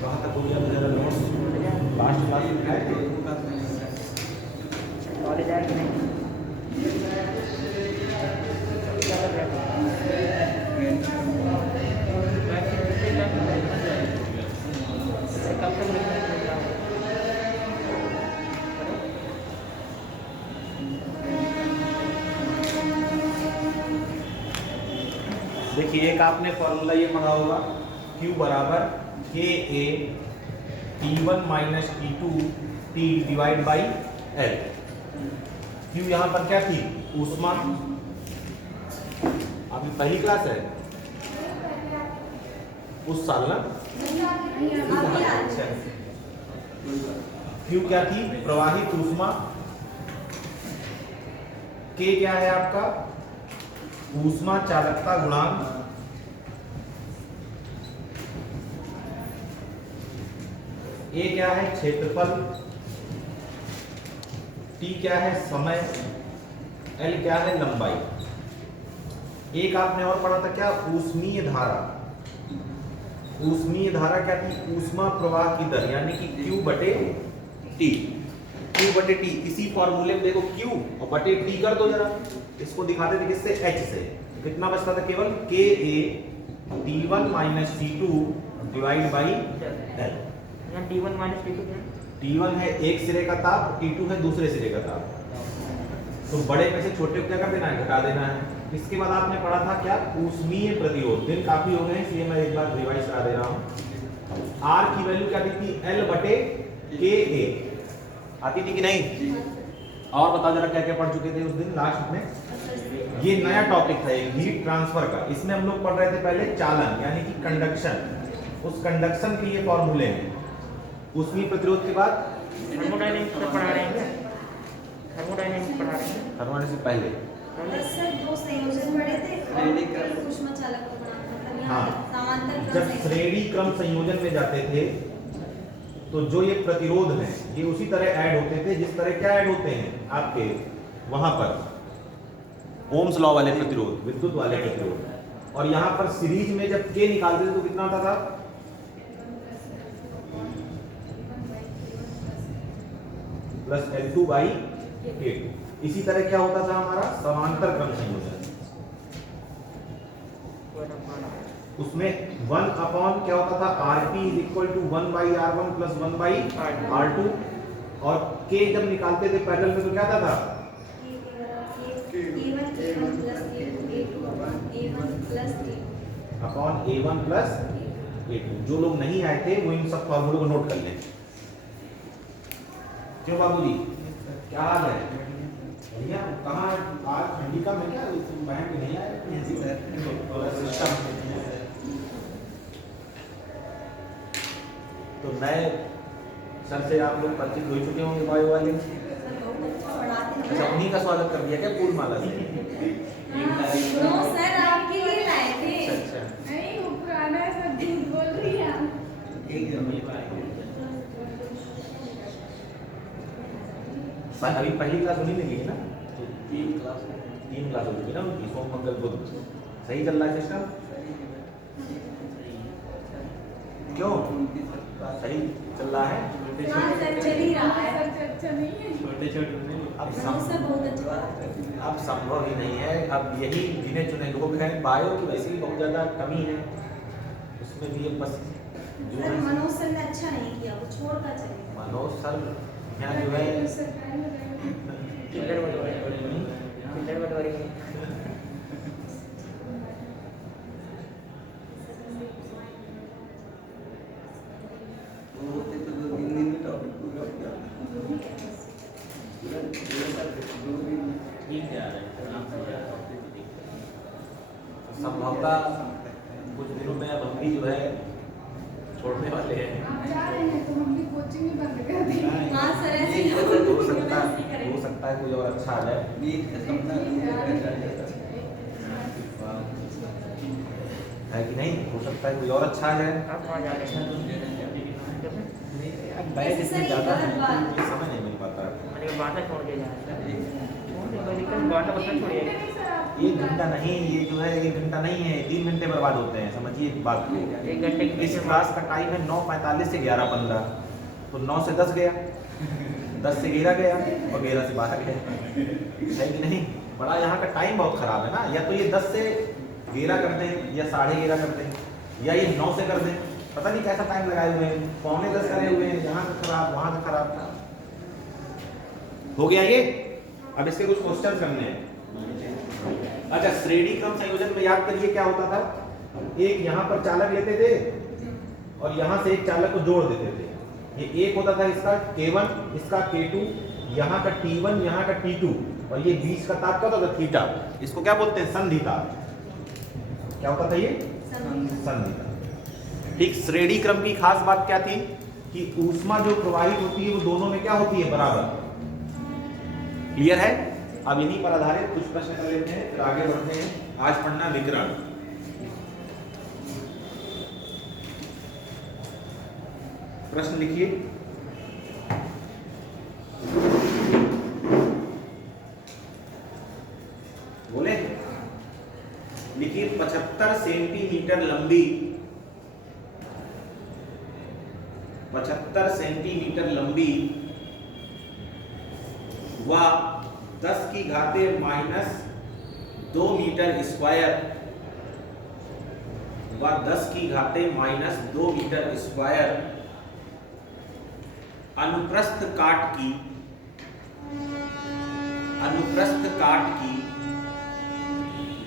कहाँ तक हो गया मेरा नोट्स? लास्ट क्लास में क्या है? कॉलेज आया कि नहीं? क्या कर रहे हो? कब तक लिखने के लिए जाओगे? देखिए एक आपने फॉर्मूला ये पढ़ा होगा, Q बराबर के ए T1 minus T2 T divide by L। Q यहाँ पर क्या थी? ऊष्मा। अभी पहली क्लास है उस साल ना? अच्छा। Q क्या थी? प्रवाहित ऊष्मा। K क्या है आपका? ऊष्मा चालकता गुणांक। A क्या है? क्षेत्रफल। T क्या है? समय। L क्या है? लंबाई। एक आपने और पढ़ा था क्या? ऊष्मीय धारा। ऊष्मीय धारा क्या थी? ऊष्मा प्रवाह की दर, यानी कि Q बटे T। Q बटे T इसी फॉर्मूले में देखो Q और बटे T कर दो जरा, इसको दिखाते थे किससे? H से। तो कितना बचता था? केवल Ka T1 minus T2 divide by L। यहाँ T1 माइनस T2 क्या है? T1 है एक सिरे का ताप, T2 है दूसरे सिरे का ताप। तो बड़े में से छोटे को क्या कर देना है? घटा देना है। इसके बाद आपने पढ़ा था क्या? ऊष्मीय प्रतिरोध। दिन काफी हो गए इसलिए मैं एक बार रिवाइज करा दे रहा हूँ। R की वैल्यू क्या दी थी? L बटे Ka। आती थी कि नहीं? और बताओ जरा क्या क्या पढ़ चुके थे उस दिन लास्ट में? ये नया टॉपिक था एक हीट ट्रांसफर का। इसमें हम लोग पढ़ रहे थे पहले चालन यानी कि कंडक्शन। उस कंडक्शन के ये फॉर्मूले हैं। ऊष्मीय प्रतिरोध के बाद थर्मोडायनेमिक्स का पढ़ा रहे हैं क्या? थर्मोडायनेमिक्स पढ़ा रहे हैं? थर्मोडायनेमिक्स से पहले सर दो संयोजन पढ़े थे ऊष्मा चालक गुणांक। हाँ, समांतर जब श्रेणी क्रम संयोजन में जाते थे तो जो ये प्रतिरोध हैं ये उसी तरह ऐड होते थे जिस तरह क्या ऐड होते हैं आपके वहां पर ओम्स लॉ वाले प्रतिरोध, विद्युत वाले प्रतिरोध। और यहाँ पर सीरीज में जब के निकालते थे तो कितना होता था? Plus L2 by K2। इसी तरह क्या होता था हमारा? समांतर क्रम संयोजन। उसमें 1 अपॉन क्या होता था? Rp is equal to 1 by R1 plus 1 by R2। और K जब निकालते थे पैरेलल में तो क्या था? Upon A1 plus A2। जो लोग नहीं आए थे वो इन सब फॉर्मूलों को नोट कर लें। क्यों बाबूजी, क्या हाल है? भैया कहाँ आज ठंडी का मैं क्या बहन के नहीं आए सिस्टम। तो नए सर से आप लोग परिचित हो चुके होंगे बायो वाले। अच्छा उन्हीं का स्वागत कर दिया क्या फूल माला से? नो सर आपके लिए लाए थे। अच्छा नहीं वो पुराना है सर, झूठ बोल रही है। अभी पहली क्लास उन्हीं में ली है ना? तीन क्लास हो चुकी ना उनकी, सोम मंगल बुध। सही चल रहा है सिस्टम? क्यों सही चल रहा है? हाँ सर चल ही रहा है। अच्छा नहीं है। अब सर बहुत अच्छा। अब संभव ही नहीं है। अब यही गिने चुने लोग हैं। बायो की वैसे ही बहुत ज़्यादा कमी है, उसमें भी ये बस जो सर मनोज सर ने अच्छा नहीं किया, वो छोड़ कर चले गए। मनोज सर यहाँ जो है चिल्लर बटवारी में। संभवतः कुछ दिनों में अब हम भी जो है छोड़ने वाले हैं। आप जा रहे हैं तो हम भी कोचिंग ही बंद कर देंगे। हाँ सर ऐसे ही हो सकता है कोई और अच्छा आ जाए। है कि नहीं? हो सकता है कोई और अच्छा आ जाए। आप वहाँ जा रहे हैं? बैग इतने ज़्यादा है कि समझ नहीं मिल पाता। मैंने कहा बाटा छोड़ के जा रहा है। छोड़ दे, कोई दिक्कत नहीं, बाटा बस में छोड़िए। 1 घंटा नहीं, ये जो है 1 घंटा नहीं है, 3 घंटे बर्बाद होते हैं, समझिए इस बात को। 1 घंटे के इस पीछे क्लास का टाइम है 9:45 से 11:15, तो 9 से 10 गया, 10 से 11 गया और 11 से 12 गया, है कि नहीं? बड़ा यहाँ का टाइम बहुत खराब है ना। या तो ये 10 से 11 कर दें या 11:30 कर दें, या ये 9 से कर दें, पता नहीं कैसा टाइम लगाए हुए हैं, 9:45 करे हुए हैं, यहाँ का खराब वहाँ का खराब। हो गया ये। अब इसके कुछ क्वेश्चन करने हैं। अच्छा, श्रेणी क्रम संयोजन में याद करिए क्या होता था। एक यहाँ पर चालक लेते थे और यहाँ से एक चालक को जोड़ देते थे। ये एक होता था इसका K1, इसका K2, यहाँ का T1, यहाँ का T2, और ये बीच का ताप क्या होता था? थीटा। इसको क्या बोलते हैं? संधि ताप। क्या होता था ये? संधि ताप। ठीक। श्रेणी क्रम की खास बात क्या थी कि ऊष्मा जो प्रवाहित होती है वो दोनों में क्या होती है? बराबर। क्लियर है? अब इन्हीं पर आधारित कुछ प्रश्न कर लेते हैं, फिर आगे बढ़ते हैं। आज पढ़ना विकिरण। प्रश्न लिखिए। बोले लिखिए 75 सेंटीमीटर लंबी 75 सेंटीमीटर लंबी व 10 की घाते -2 मीटर स्क्वायर व 10 की घाते -2 मीटर स्क्वायर अनुप्रस्थ काट की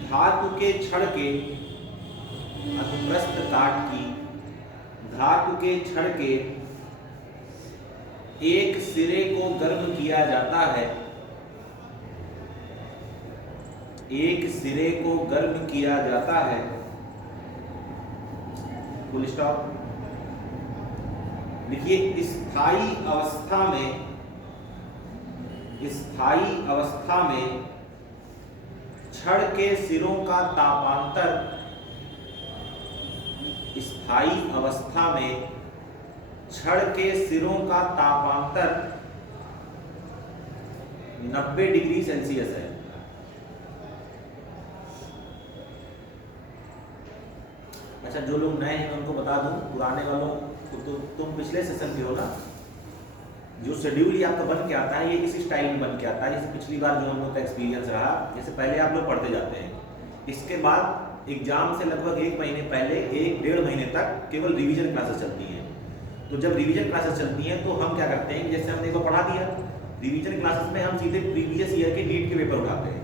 धातु के छड़ के अनुप्रस्थ काट की धातु के छड़ के एक सिरे को गर्म किया जाता है, एक सिरे को गर्म किया जाता है, फुल स्टॉप। लिखिए स्थायी अवस्था में छड़ के सिरों का तापांतर, स्थायी अवस्था में छड़ के सिरों का तापांतर 90 डिग्री सेल्सियस है। अच्छा, जो लोग नए हैं उनको बता दूं, पुराने वालों तो तुम पिछले सेशन के हो ना। जो शेड्यूल ये आपका बन के आता है, ये इसी स्टाइल में बन के आता है। जैसे पिछली बार जो हम लोग का एक्सपीरियंस रहा, जैसे पहले आप लोग पढ़ते जाते हैं, इसके बाद एग्जाम से लगभग 1 महीने पहले 1-1.5 महीने तक केवल रिवीजन क्लासेस चलती हैं। तो जब रिवीजन क्लासेस चलती हैं तो हम क्या करते हैं, जैसे हमने को पढ़ा दिया, रिवीजन क्लासेस में हम सीधे प्रीवियस ईयर के नीट के पेपर उठाते हैं।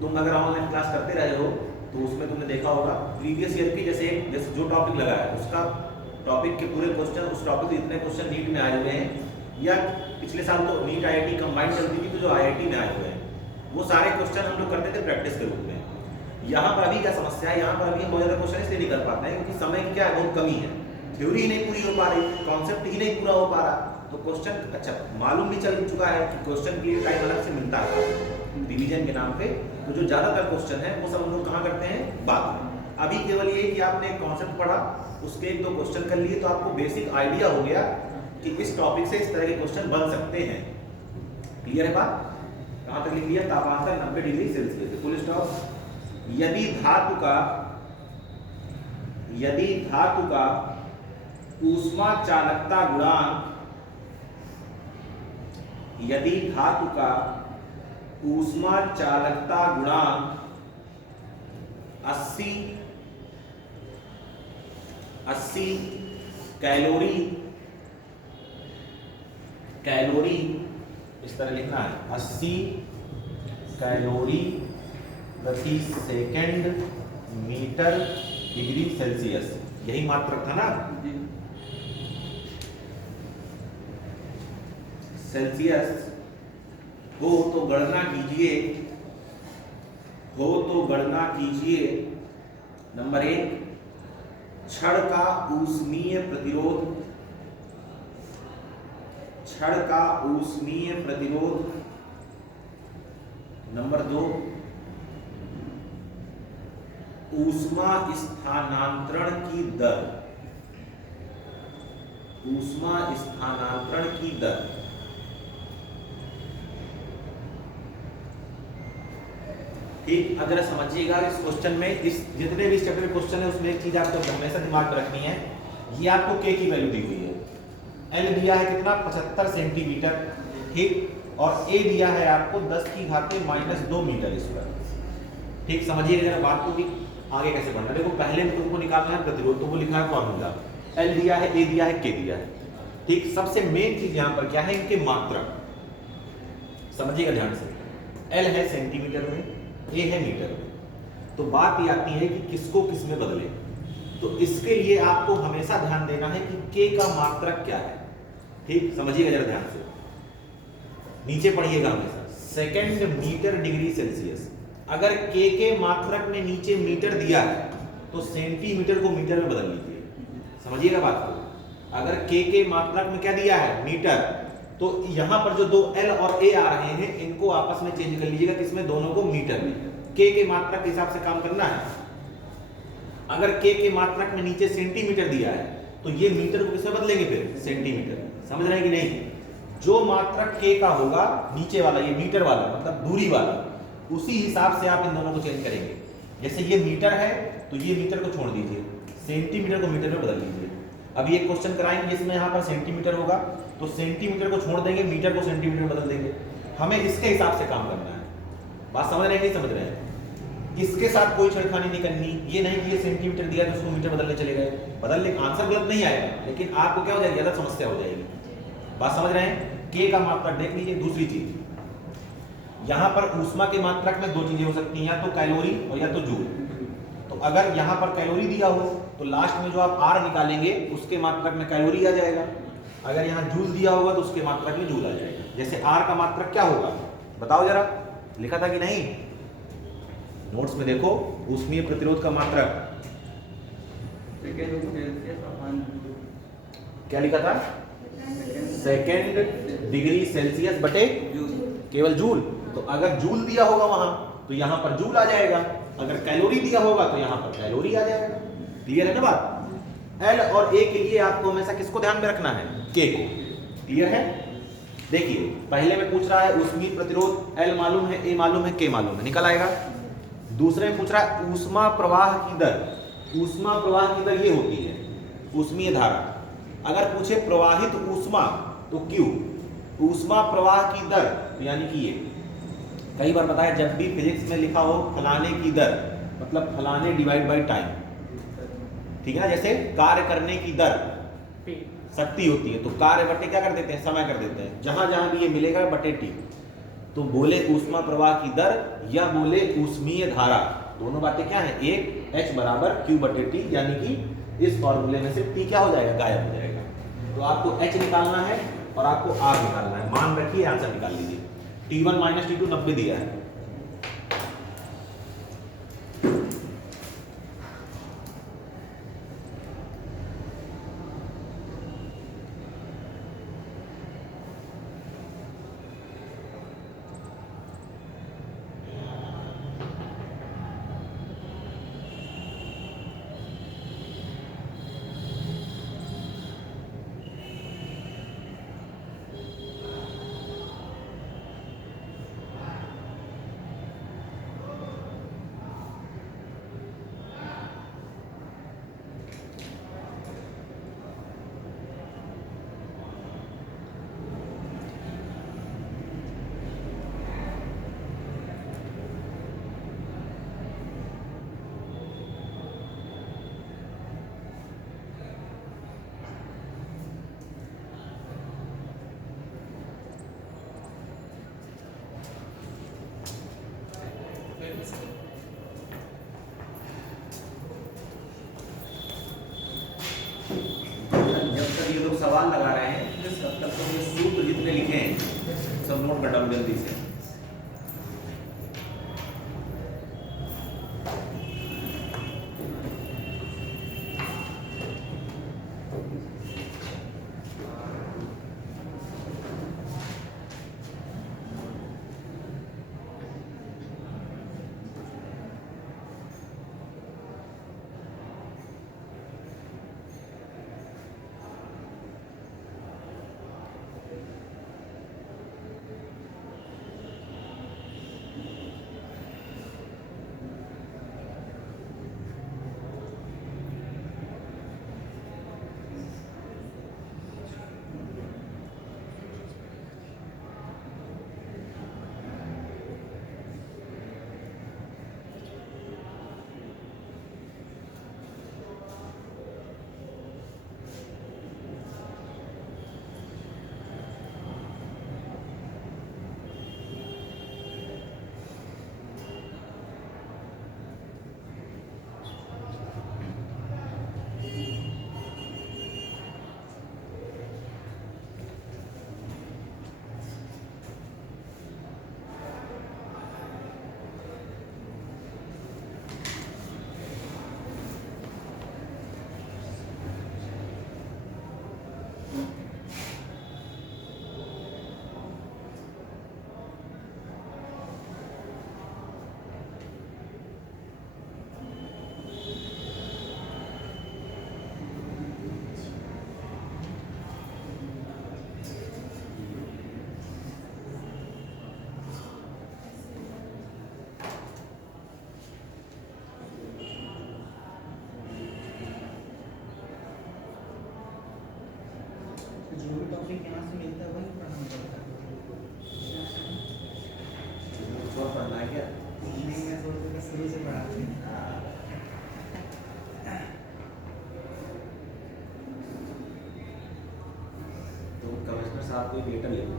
तुम अगर ऑनलाइन क्लास करते रहे हो तो उसमें तुमने देखा होगा प्रीवियस ईयर की जैसे जो टॉपिक लगा है उसका टॉपिक के पूरे क्वेश्चन, उस टॉपिक से इतने क्वेश्चन नीट में आए हुए हैं, या पिछले साल तो नीट IIT कंबाइंड चलती थी, तो जो IIT में आए हुए हैं वो सारे क्वेश्चन हम लोग करते थे प्रैक्टिस के रूप में। यहाँ पर अभी क्या समस्या है, यहाँ पर अभी हम बहुत ज़्यादा क्वेश्चन इसलिए नहीं कर पाते हैं क्योंकि समय की क्या है, बहुत कमी है, थ्योरी ही नहीं पूरी हो पा रही, कॉन्सेप्ट ही नहीं पूरा हो पा रहा। तो क्वेश्चन अच्छा मालूम भी चल चुका है कि क्वेश्चन के लिए टाइम अलग से मिलता है रिवीजन के नाम पे। तो जो ज़्यादातर क्वेश्चन है वो सब हम लोग कहाँ करते हैं? बाद में। अभी केवल ये कि आपने कॉन्सेप्ट पढ़ा, उसके 1-2 क्वेश्चन कर लिए, तो आपको बेसिक आइडिया हो गया कि इस टॉपिक से इस तरह के क्वेश्चन बन सकते हैं। क्लियर है बात? कहाँ तक लिख लिया? तापांतर 90 डिग्री सेल्सियस, फुल स्टॉप। यदि धातु का ऊष्मा चालकता गुणांक, यदि धातु का ऊष्मा चालकता गुणांक 80 कैलोरी इस तरह लिखना है, 80 कैलोरी प्रति सेकंड मीटर डिग्री सेल्सियस, यही मात्रक था ना सेल्सियस हो तो गणना कीजिए। नंबर 1, छड़ का ऊष्मीय प्रतिरोध। नंबर 2, ऊष्मा स्थानांतरण की दर। ठीक, अगर समझिएगा इस क्वेश्चन में, इस जितने भी चैप्टर क्वेश्चन है उसमें एक चीज आपको हमेशा दिमाग में रखनी है, ये आपको के की वैल्यू दी हुई है। एल दिया है कितना 75 सेंटीमीटर, ठीक, और ए दिया है आपको 10⁻⁻² मीटर स्क्वायर। ठीक, समझिएगा जरा बात को कि आगे कैसे बढ़ना है। देखो पहले में तुमको निकालना है प्रतिरोध, तो वो लिखा है फॉर्मूला, एल दिया है, ए दिया है, के दिया है। ठीक, सबसे मेन चीज यहाँ पर क्या है, इनके मात्रक समझिएगा ध्यान से। एल है सेंटीमीटर में, ए है मीटर में, तो बात ये आती है कि किसको किस में बदले। तो इसके लिए आपको हमेशा ध्यान देना है कि के का मात्रक क्या है। ठीक, समझिएगा जरा ध्यान से, नीचे पढ़िएगा हमेशा, सेकेंड मीटर डिग्री सेल्सियस। अगर के मात्रक में नीचे मीटर दिया है तो सेंटीमीटर को मीटर में बदल लीजिए। समझिएगा बात को, अगर के मात्रक में क्या दिया है मीटर, तो यहां पर जो दो एल और ए आ रहे हैं इनको आपस में चेंज कर लीजिएगा, किसमें, दोनों को मीटर में। के मात्रक के हिसाब से काम करना है। अगर के मात्रक में नीचे सेंटीमीटर दिया है तो ये मीटर को किसमें बदलेंगे, फिर सेंटीमीटर। समझ रहे हैं कि नहीं? जो मात्रक के का होगा नीचे वाला, ये मीटर वाला मतलब दूरी वाला, उसी हिसाब से आप इन दोनों को चेंज करेंगे। जैसे ये मीटर है तो ये मीटर को छोड़ दीजिए, सेंटीमीटर को मीटर में बदल लीजिए। अभी एक क्वेश्चन कराएंगे जिसमें यहाँ पर सेंटीमीटर होगा, तो सेंटीमीटर को छोड़ देंगे, मीटर को सेंटीमीटर में बदल देंगे। हमें इसके हिसाब से काम करना है। बात समझ रहे हैं, नहीं समझ रहे हैं? इसके साथ कोई छेड़खानी नहीं करनी। ये नहीं कि ये सेंटीमीटर दिया तो उसको मीटर बदलने चले गए, बदलने आंसर गलत नहीं आएगा, लेकिन आपको क्या हो जाएगी, ज्यादा समस्या हो जाएगी। बात समझ रहे हैं? के का मात्रक देख लीजिए। दूसरी चीज, यहाँ पर ऊष्मा के मात्रक में दो चीजें हो सकती हैं, या तो कैलोरी और या तो जूल। तो अगर यहाँ पर कैलोरी दिया हो तो लास्ट में जो आप आर निकालेंगे उसके मात्रक में कैलोरी आ जाएगा। अगर यहाँ जूल दिया होगा तो उसके मात्रक में जूल आ जाएगा। जैसे आर का मात्रक क्या होगा बताओ जरा, लिखा था कि नहीं नोट्स में? देखो, ऊष्मीय प्रतिरोध का मात्रक क्या लिखा था, सेकेंड डिग्री सेल्सियस बटे केवल जूल। तो अगर जूल दिया होगा वहां तो यहां पर जूल आ जाएगा, अगर कैलोरी दिया होगा तो यहां पर कैलोरी आ जाएगा। क्लियर है ना बात? एल और ए के लिए आपको हमेशा किसको ध्यान में रखना है, के को। क्लियर है? देखिए पहले में पूछ रहा है ऊष्मीय प्रतिरोध, एल मालूम है, ए मालूम है, के मालूम है, निकल आएगा। दूसरे में पूछ रहा है ऊष्मा प्रवाह की दर। ऊष्मा प्रवाह की दर ये होती है ऊष्मीय धारा। अगर पूछे प्रवाहित ऊष्मा तो क्यू, ऊष्मा प्रवाह की दर यानी कि ये। कई बार बताया जब भी फिजिक्स में लिखा हो फलाने की दर मतलब फलाने डिवाइड बाय टाइम, ठीक है ना? जैसे कार्य करने की दर शक्ति होती है तो कार्य बटे क्या कर देते हैं, समय कर देते हैं। जहां जहां भी ये मिलेगा बटे टी। तो बोले ऊष्मा प्रवाह की दर या बोले ऊष्मीय धारा, दोनों बातें क्या है, एक H बराबर Q बटे टी, यानी कि इस फॉर्मूले में से T क्या हो जाएगा, गायब हो जाएगा। तो आपको H निकालना है और आपको R निकालना है। मान रखिए, आंसर निकाल लीजिए। T1 माइनस T2 90 दिया है। सवाल लगा रहे हैं तब तक तो ये सूत्र जितने लिखे हैं सब नोट कर डालो जल्दी से। साहब को एक लेटर लिखो,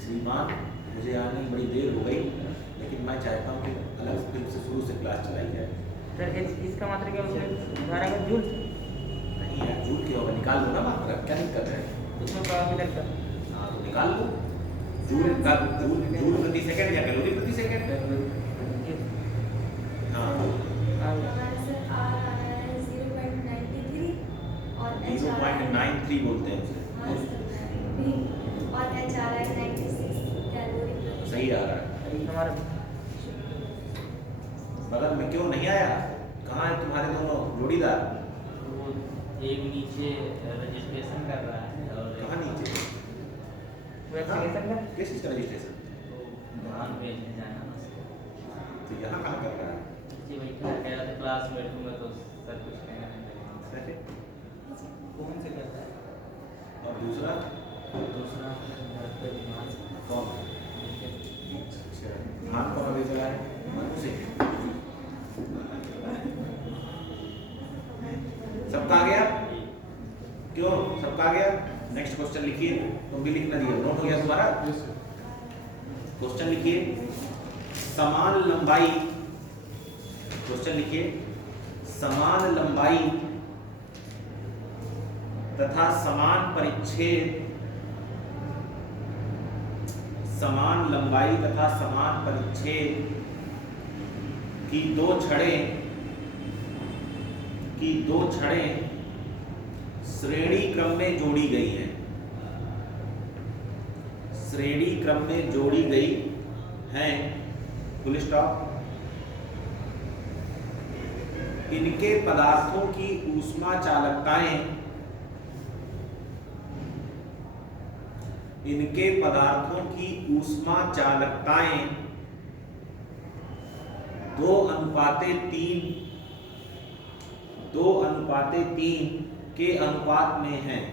श्रीमान मुझे आने में बड़ी देर हो गई, लेकिन मैं चाहता हूँ कि अलग फिर से शुरू से क्लास चलाई जाए। सर इसका मात्रा क्या उसमें धारा का जूल? नहीं यार, झूठ क्यों होगा, निकाल लो ना मात्रा, क्या दिक्कत है? उसमें किलोमीटर का हाँ तो निकाल लो। जूल प्रति सेकंड या कैलोरी प्रति सेकंड? हाँ हमारे सर आर आ रहा है 0.93 और एच आ रहा है 0.93 बोलते हैं उसे। हाँ सर, और एच आ रहा है 96 कैलोरी प्रति सही आ रहा है। हमारा बगल में क्यों नहीं आया? कहाँ है तुम्हारे दोनों जोड़ीदार? वो एक नीचे रजिस्ट्रेशन कर रहा है और कहाँ नीचे? वैक्सीनेशन का किस चीज़ का रजिस्ट्रेशन? धान बेचने जाना है उसको। तो यहाँ कहाँ कर रहा है? जी भाई क्या कह रहा था क्लास में बैठूंगा तो सर कुछ कहना नहीं लगेगा। सही। कौन से करता है? और दूसरा दूसरा घर पे बीमार कौन? अच्छा, हाथ कौन अभी चला है? मनु से। सबका आ गया? क्यों सबका आ गया? नेक्स्ट क्वेश्चन लिखिए, तुम भी लिखना दिया, नोट हो गया तुम्हारा? क्वेश्चन लिखिए, समान लंबाई, क्वेश्चन लिखिए, समान लंबाई तथा समान परिच्छेद, समान लंबाई तथा समान परिच्छेद की दो छड़ें श्रेणी क्रम में जोड़ी गई हैं, श्रेणी क्रम में जोड़ी गई हैं, फुल स्टॉप। इनके पदार्थों की ऊष्मा चालकताएं, इनके पदार्थों की ऊष्मा चालकताएं 2:3 के अनुपात में हैं,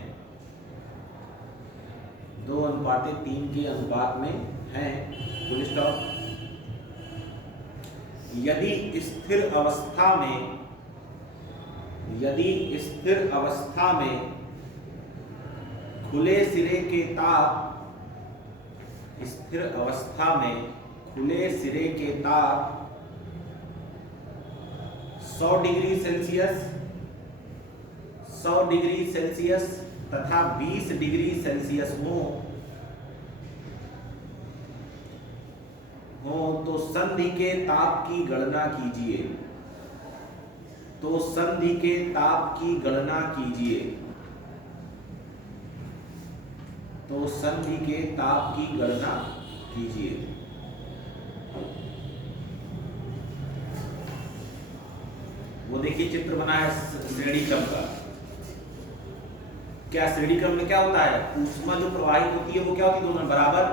2:3 के अनुपात में हैं, फुल स्टॉप। यदि स्थिर अवस्था में खुले सिरे के ताप, स्थिर अवस्था में खुले सिरे के ताप 100 डिग्री सेल्सियस तथा 20 डिग्री सेल्सियस हो तो संधि के ताप की गणना कीजिए, तो संधि के ताप की गणना कीजिए, तो संधि के ताप की गणना कीजिए। वो देखिए चित्र बना है श्रेणी क्रम का। क्या श्रेणी क्रम में क्या होता है? ऊष्मा जो प्रवाहित होती है वो क्या होती है? दोनों बराबर।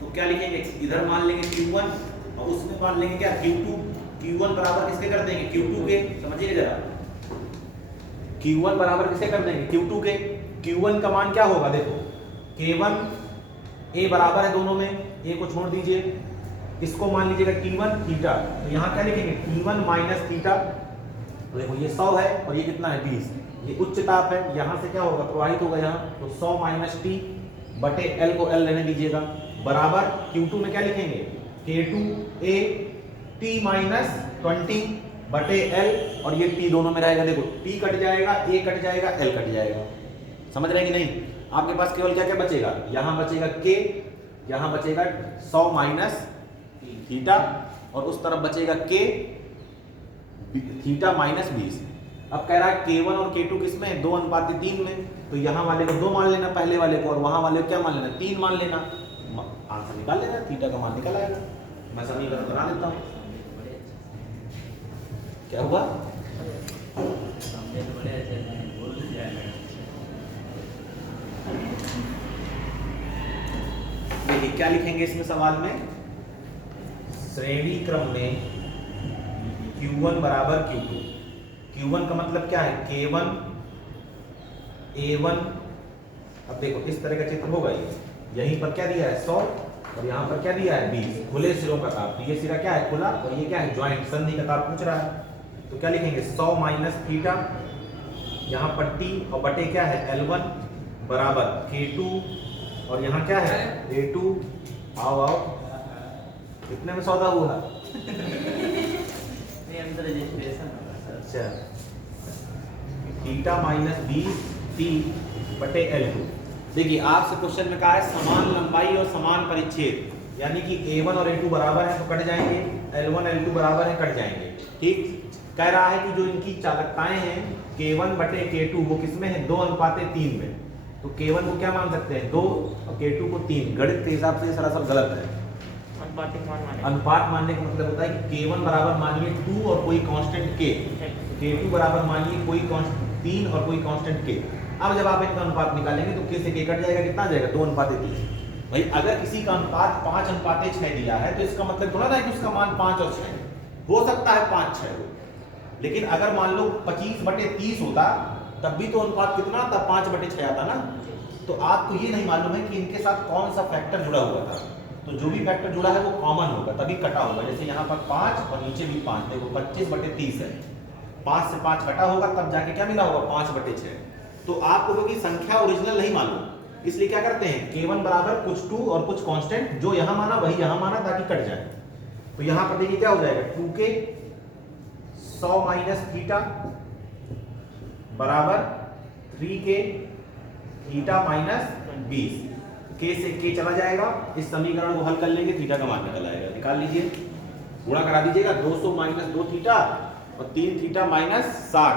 तो क्या लिखेंगे? इधर मान लेंगे Q1 और उसमें मान लेंगे क्या? Q2। Q1 बराबर किसके कर देंगे? Q2 के। समझिए जरा, Q1 बराबर किसके कर देंगे? Q2 के। Q1 का मान क्या होगा? देखो K1 A बराबर है दोनों में, A को छोड़ दीजिए, इसको मान लीजिएगा T1 थीटा। तो यहाँ क्या लिखेंगे? T1 minus theta. तो देखो ये 100 है और ये कितना है? 20। ये उच्च ताप है, यहाँ से क्या होगा? प्रवाहित होगा यहाँ। तो 100 माइनस T बटे L को L रहने दीजिएगा, बराबर Q2 में क्या लिखेंगे? K2A T माइनस 20 बटे L, और ये T दोनों में रहेगा। देखो T कट जाएगा, A कट जाएगा, L कट जाएगा। समझ रहे हैं कि नहीं? आपके पास केवल क्या क्या बचेगा? यहाँ बचेगा K, यहाँ बचेगा 100 माइनस थीटा, और उस तरफ बचेगा K थीटा माइनस 20। अब कह रहा है K1 और K2 किस में? 2:3 में। तो यहाँ वाले को 2 मान लेना पहले वाले को, और वहाँ वाले को क्या मान लेना? 3 मान लेना। आंसर निकाल लेना, थीटा का मान निकल आएगा। मैं समीकरण बना देता हूँ। क्या हुआ? समझे तो बड़े अच्छे हैं, बोल जाएगा। देखिए क्या लिखेंगे इसमें सवाल में? श्रेणी क्रम में Q1 बराबर Q2। Q1 का मतलब क्या है? K1 A1। अब देखो इस तरह का चित्र होगा ये, यहीं पर क्या दिया है? 100, और यहाँ पर क्या दिया है? 20। खुले सिरों का ताप। तो ये सिरा क्या है? खुला, और ये क्या है? ज्वाइंट, संधि का ताप पूछ रहा है। तो क्या लिखेंगे? 100 माइनस थीटा, यहाँ पर T और बटे क्या है? L1 बराबर K2 और यहाँ क्या है A2। आओ आओ, कितने में सौदा हुआ? नहीं अंदर रजिस्ट्रेशन होगा सर। अच्छा, थीटा माइनस 20 T बटे L2। देखिए आपसे क्वेश्चन में कहा है समान लंबाई और समान परिच्छेद, यानी कि A1 और A2 बराबर है तो कट जाएंगे, L1 L2 बराबर है कट जाएंगे। ठीक, कह रहा है कि जो इनकी चालकताएं हैं K1 बटे K2 वो किसमें है 2:3 में। तो K1 को क्या मान सकते हैं 2 और K2 को 3। गणित के हिसाब से सरासर गलत है। अनुपातिक मान माने अनुपात मानने का मतलब होता है कि K1 बराबर मानिए 2 और कोई कांस्टेंट K, K2 बराबर मानिए कोई 3 और कोई कांस्टेंट K। अब जब आप इनका अनुपात निकालेंगे तो K से K कट जाएगा, कितना आ जाएगा 2:3। भाई अगर किसी का अनुपात 5:6 दिया है तो इसका मतलब थोड़ा ना है कि उसका मान 5 और 6 हो सकता है 5-6 हो, लेकिन अगर मान लो 25/30 होता तब भी तो अनुपात कितना आता 5/6 आता ना। तो आपको ये नहीं मालूम है कि इनके साथ कौन सा फैक्टर जुड़ा हुआ था, तो जो भी फैक्टर जुड़ा है वो कॉमन होगा तभी कटा होगा। जैसे यहाँ पर 5 और नीचे भी 5, देखो 25/30 है, 5 से 5 कटा होगा तब जाके क्या मिला होगा 5/6। तो आपको क्योंकि संख्या ओरिजिनल नहीं मालूम इसलिए क्या करते हैं K1 बराबर कुछ 2 और कुछ कांस्टेंट, जो यहाँ माना वही यहाँ माना ताकि कट जाए। तो यहाँ पर देखिए क्या हो जाएगा 2K 100 माइनस थीटा बराबर 3K थीटा माइनस 20। K से K चला जाएगा, इस समीकरण को हल कर लेंगे, थीटा का मान निकल आएगा। निकाल लीजिए, गुणा करा दीजिएगा 200 माइनस 2 थीटा और 3 थीटा माइनस 60।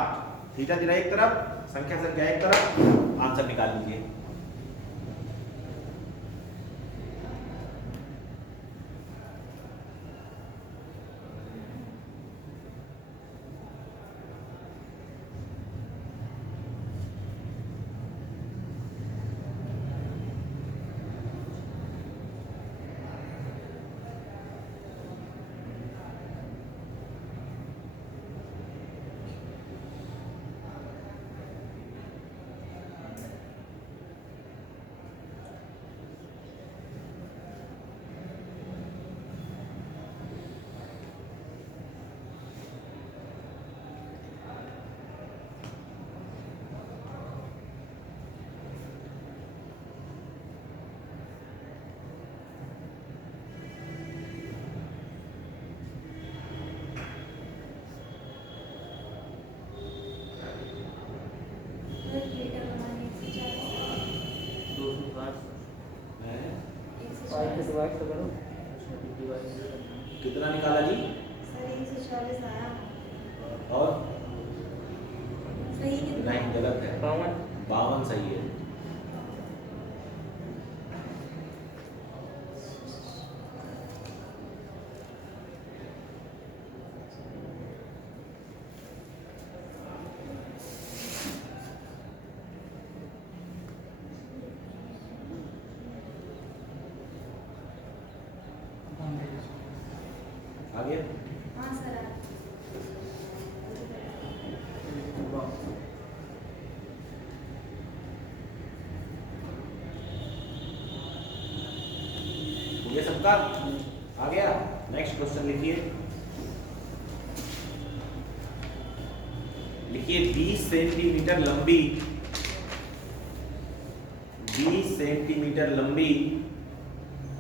थीटा दिया एक तरफ, संख्या एक तरफ, आंसर निकाल लीजिए। डिवाइड तो करो। कितना निकाला जी? सर 140 आया और सही कितना? नहीं, गलत है, 52 सही है। आगे हाँ सर आया। ये सबका आ गया। नेक्स्ट क्वेश्चन लिखिए। लिखिए 20 सेंटीमीटर लंबी 20 सेंटीमीटर लंबी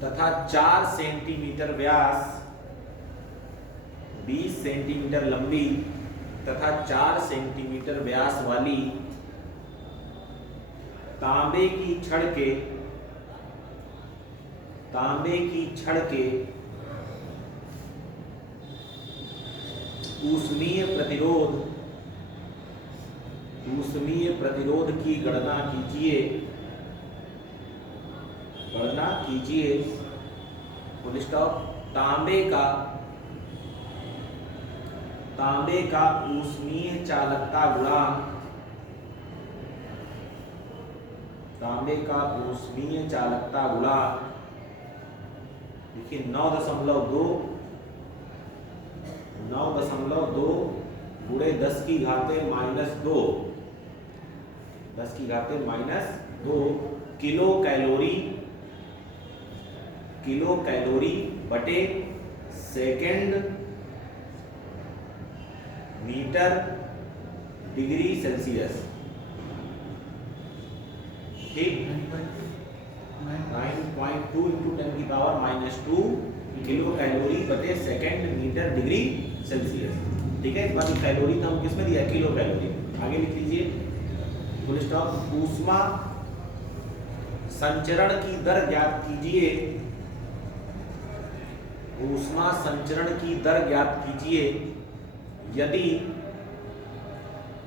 तथा 4 सेंटीमीटर व्यास 20 सेंटीमीटर लंबी तथा 4 सेंटीमीटर व्यास वाली तांबे की छड़ के ऊष्मीय प्रतिरोध की गणना कीजिए फुल स्टॉप। तांबे का ऊष्मीय चालकता गुणांक देखिए 9.2 गुणे 10 की घाते माइनस 2 किलो कैलोरी बटे सेकेंड मीटर डिग्री सेल्सियस। ठीक, 9.2 इंटू 10 की पावर -2 किलो कैलोरी बटे सेकेंड मीटर डिग्री सेल्सियस। ठीक है, बाकी कैलोरी था वो किसमें दिया, किलो कैलोरी। आगे लिख लीजिए फुल स्टॉप। ऊष्मा संचरण की दर ज्ञात कीजिए, ऊष्मा संचरण की दर ज्ञात कीजिए यदि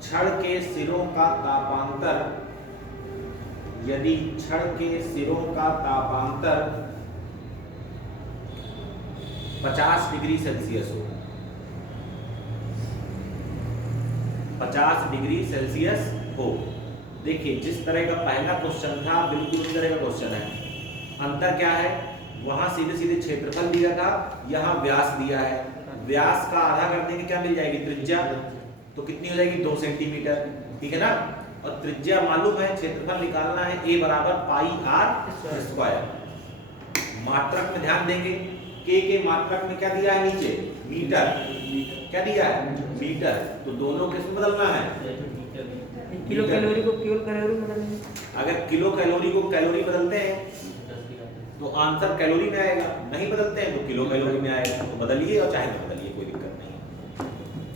छड़ के सिरों का तापांतर, यदि छड़ के सिरों का तापांतर 50 डिग्री सेल्सियस हो, 50 डिग्री सेल्सियस हो। देखिए जिस तरह का पहला क्वेश्चन था बिल्कुल उस तरह का क्वेश्चन है। अंतर क्या है, वहां सीधे सीधे क्षेत्रफल दिया था, यहाँ व्यास दिया है। व्यास का आधा कर देंगे क्या मिल जाएगी, त्रिज्या। तो कितनी हो जाएगी, 2 सेंटीमीटर। ठीक है ना, और त्रिज्या मालूम है, क्षेत्रफल निकालना है, a बराबर पाई r स्क्वायर। मात्रक में ध्यान देंगे, k के मात्रक में क्या दिया है, नीचे मीटर, क्या दिया है, मीटर। तो दोनों किसमें बदलना है, किलो कैलोरी को किलो कैलोरी में बदलेंगे। अगर किलो कैलोरी को कैलोरी बदलते हैं तो आंसर कैलोरी में आएगा, नहीं बदलते हैं तो किलो कैलोरी में आएगा। तो बदलिए और चाहे ना बदलिए, कोई दिक्कत नहीं।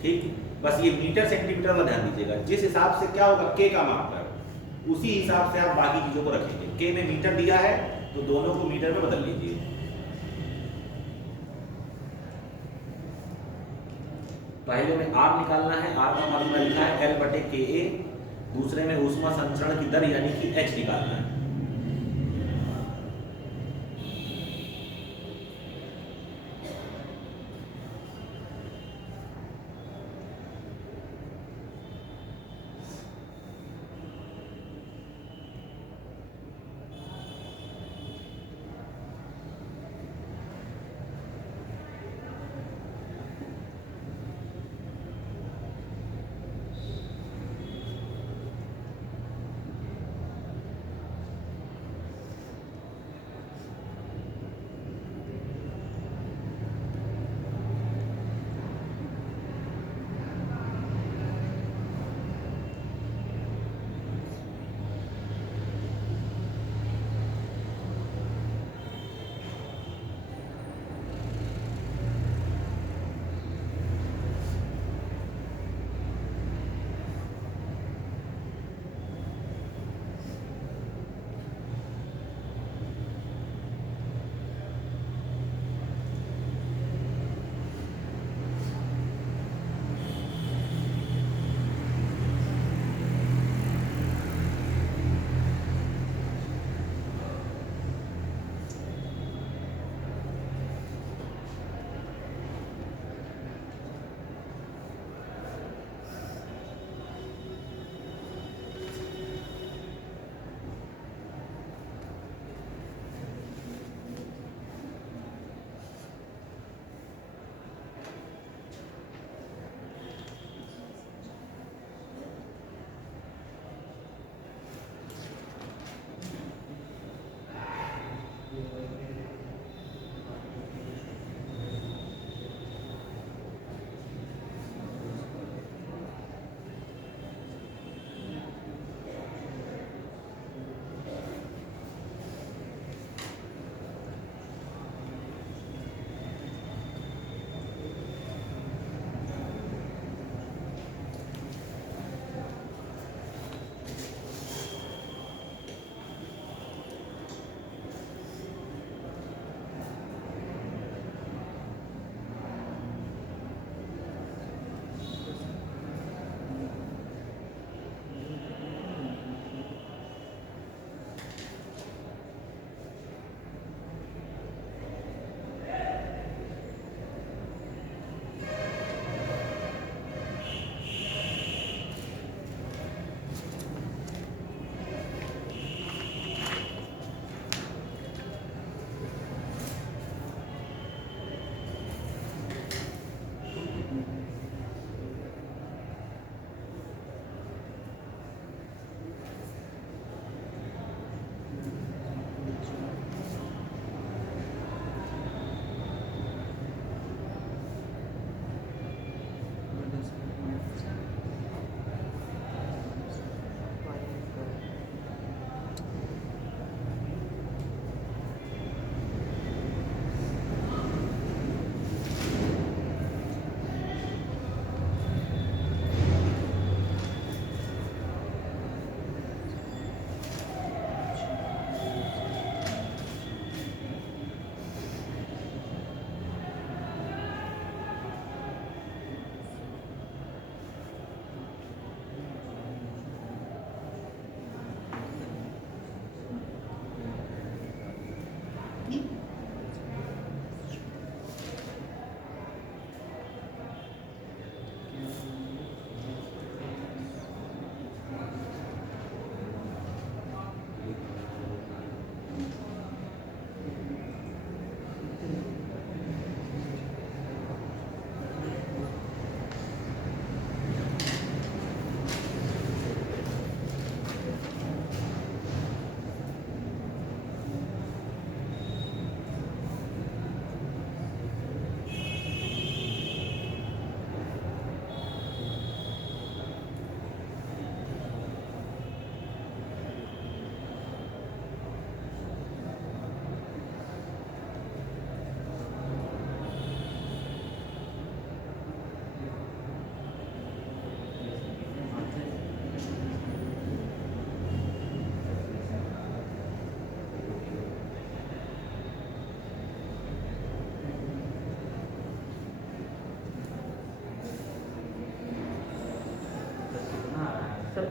ठीक, बस ये मीटर सेंटीमीटर में ध्यान दीजिएगा। जिस हिसाब से क्या होगा, के का मात्रक, उसी हिसाब से आप बाकी चीजों को रखेंगे। के में मीटर दिया है तो दोनों को मीटर में बदल लीजिए। पहले में R निकालना है, R का फॉर्मूला लिखा है L बटे KA। दूसरे में ऊष्मा संचरण की दर यानी कि H निकालना है।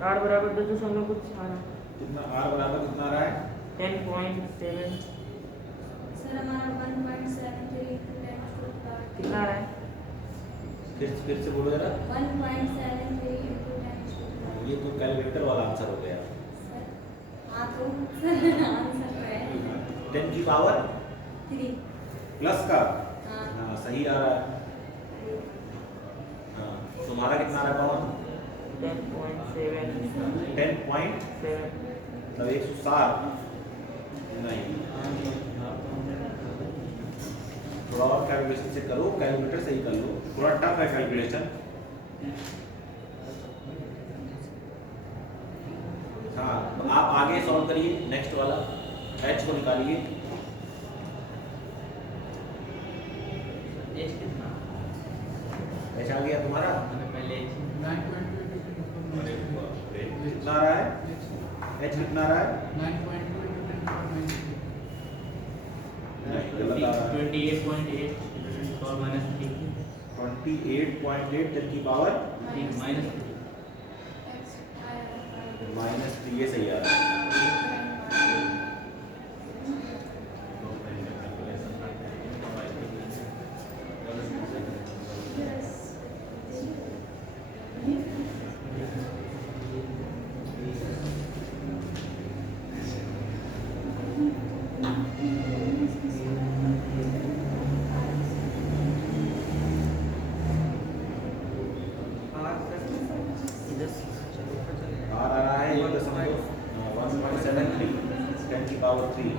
आर बराबर 10 कुछ आ रहा कितना आर बराबर कितना आ रहा है? 10.7 सर हमारा 1.73 into 10 to the power कितना आ रहा है? फिर से बोलो जरा। 1.73 into 10 to the power। ये तो कैलकुलेटर वाला आंसर हो गया। सर हाँ तो सर आंसर तो है 10 की पावर 3। प्लस का हाँ हाँ सही आ रहा है। हाँ तुम्हारा कितना आ रहा है पवन? 10.7 10.7 मतलब 160 नहीं। थोड़ा और कैलकुलेशन से करो, कैलकुलेटर से ही कर लो, थोड़ा टफ है कैलकुलेशन। हाँ तो आप आगे सॉल्व करिए, नेक्स्ट वाला एच को निकालिए। एच कितना? एच आ गया तुम्हारा? मैंने पहले अरे बाप रे, कितना आ रहा है? एच कितना आ रहा है? नहीं, गलत आ रहा है। 28.8 और माइनस 3 28.8 10 की पावर माइनस -3 ये सही आ रहा है। आर आ रहा है 1.73 10 की पावर 3।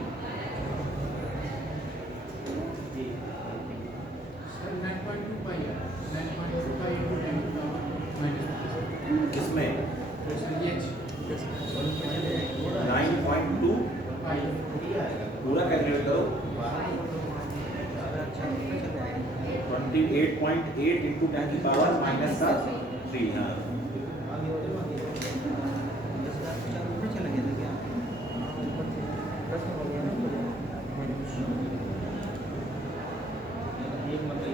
किसमें? 9.2 पूरा कैलकुलेट करो। 28.8 इंटू 10 की पावर -3। हाँ एक मतलब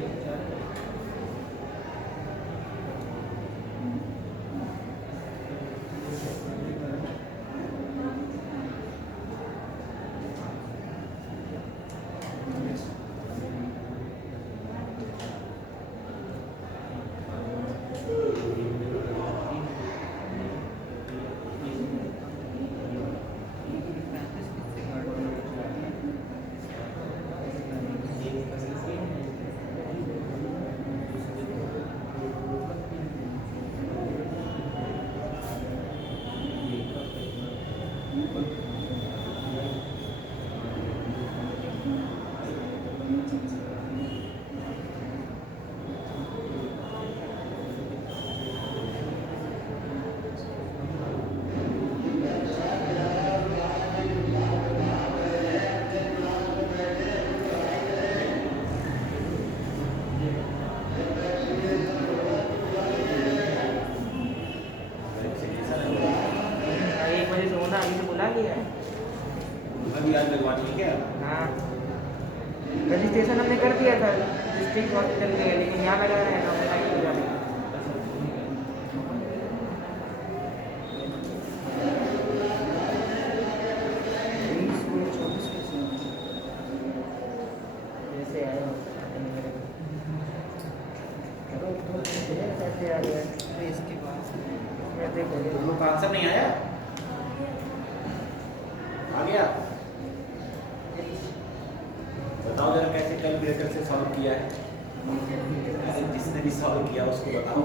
भी आज लगवानी है क्या? हाँ रजिस्ट्रेशन हमने कर दिया था डिस्ट्रिक्ट हॉस्पिटल में, लेकिन यहाँ लगा रहे हैं ऑनलाइन हो जाएगा। जैसे आए कैसे आ गया इसके बाद मैं देखो तुम लोग का आंसर नहीं आया? आ गया? बताओ जरा कैसे कैलकुलेटर से सॉल्व किया है? अरे जिसने भी सॉल्व किया उसको बताओ।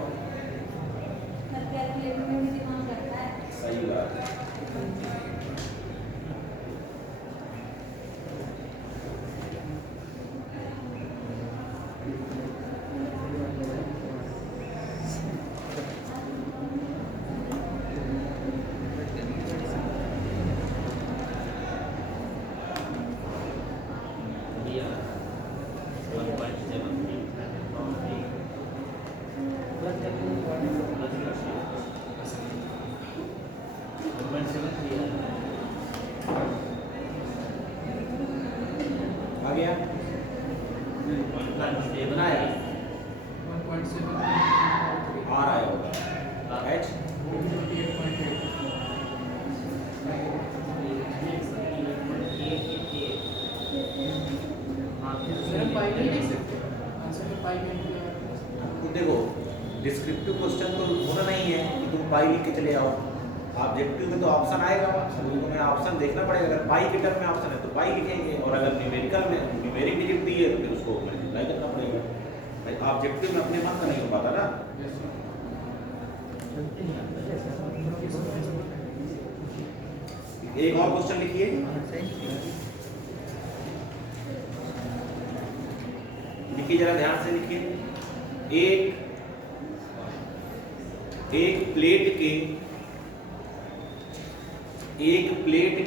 कैलकुलेटर में भी दिमाग लगता है। सही बात है। आ गया? बनाया? 1.7 आ रहा होगा। एच तो देखो डिस्क्रिप्टिव क्वेश्चन तो होना नहीं है कि तुम पाई लिख के चले आओ, ऑब्जेक्टिव में तो ऑप्शन आएगा, तो तुम्हें ऑप्शन देखना पड़ेगा। अगर पाई के टर्म में ऑप्शन है तो पाई लिखेंगे, और अगर न्यूमेरिकल में न्यूमेरिक डिजिट दी है तो फिर उसको मल्टीप्लाई करना पड़ेगा। ऑब्जेक्टिव में अपने मन का नहीं हो पाता ना। एक और क्वेश्चन लिखिए, लिखिए जरा ध्यान से लिखिए। एक प्लेट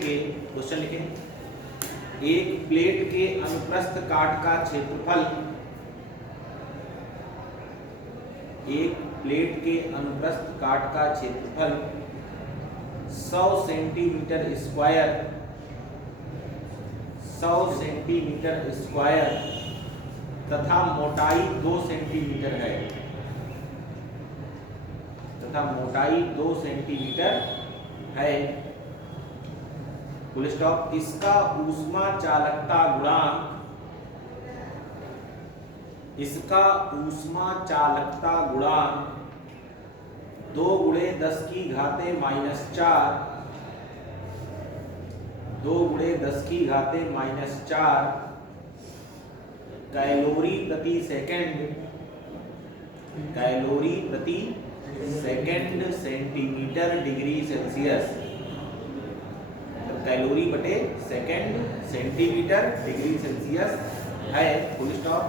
के क्वेश्चन लिखें। एक प्लेट के अनुप्रस्थ काट का क्षेत्रफल, एक प्लेट के अनुप्रस्थ काट का क्षेत्रफल 100 सेंटीमीटर स्क्वायर, 100 सेंटीमीटर स्क्वायर तथा मोटाई 2 सेंटीमीटर है, तथा मोटाई 2 सेंटीमीटर है, फुल स्टॉप। इसका ऊष्मा चालकता गुणांक, इसका ऊष्मा चालकता गुणांक 2 × 10 की घाते -4, 2 × 10 की घाते -4 कैलोरी प्रति सेकंड, कैलोरी प्रति second centimetre degree Celsius, calorie बटे सेकंड सेंटीमीटर डिग्री सेल्सियस है, फुल स्टॉप।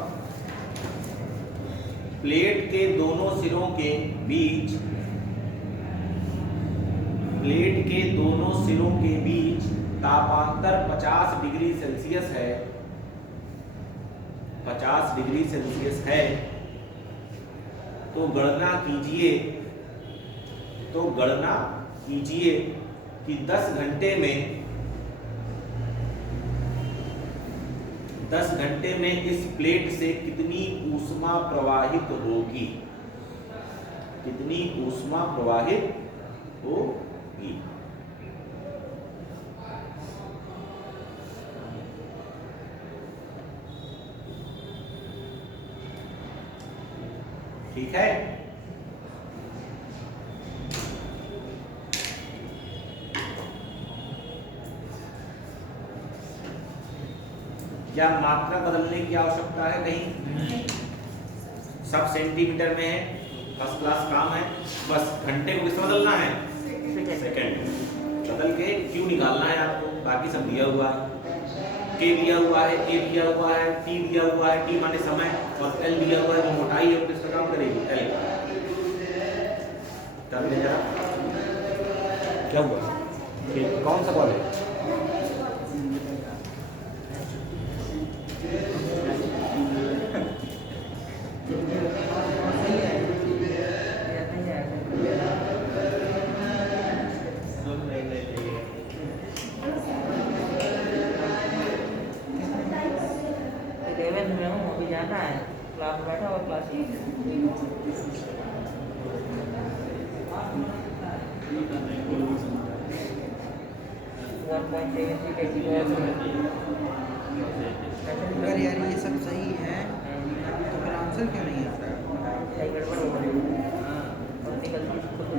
प्लेट के दोनों सिरों के बीच, प्लेट के दोनों सिरों के बीच तापांतर 50 डिग्री सेल्सियस है, 50 डिग्री सेल्सियस है। तो गणना कीजिए, तो गणना कीजिए कि 10 घंटे में, 10 घंटे में इस प्लेट से कितनी ऊष्मा प्रवाहित होगी, कितनी ऊष्मा प्रवाहित होगी। ठीक है। क्या मात्रा बदलने की आवश्यकता है? कहीं सब सेंटीमीटर में है, फर्स्ट क्लास काम है। बस घंटे को किस बदलना है? सेकंड। बदल के क्यू निकालना है आपको, बाकी सब दिया हुआ है। के दिया हुआ है, ए दिया हुआ है, टी दिया हुआ है, टी माने समय, और एल दिया हुआ है जो मोटाई है, किसका काम करेगी? एल। कर ले जरा, क्या हुआ? ठीक, कौन सा बॉल है? अगर यार ये सब सही है तो फिर आंसर क्यों नहीं आता है? गड़बड़ हो रही है। अपनी गलती खुद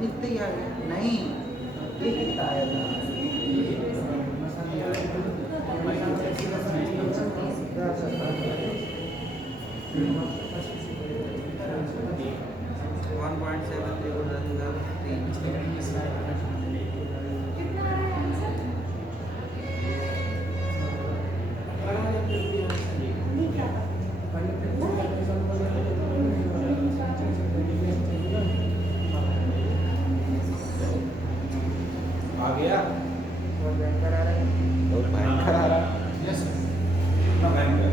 इतना ही आ गया नहीं ये कितना आया था 1.7 कितना आ रहा है आंसर? नहीं क्या आ गया बहुत भयंकर आ रहा है बहुत भयंकर आ रहा है कितना भयंकर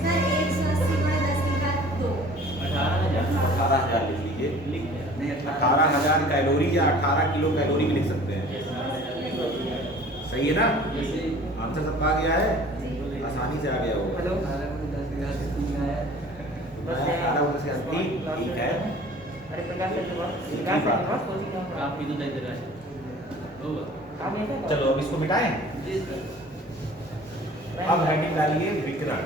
सर 180 में 10 निकाल 2 18,000 18,000 लिख लीजिए लिख दिया नहीं 18,000 कैलोरी या 18 किलो कैलोरी भी लिख सकते हैं सही है ना जैसे आंसर सबका आ गया है आसानी से आ गया होगा हेलो 18 ठीक है अरे प्रकाश सर के पास प्रकाश सर के पास कोचिंग का काफी तो नहीं दे रहा है होगा आ गया था चलो अब इसको मिटाएं जी सर अब हेडिंग डालिए विकर्ण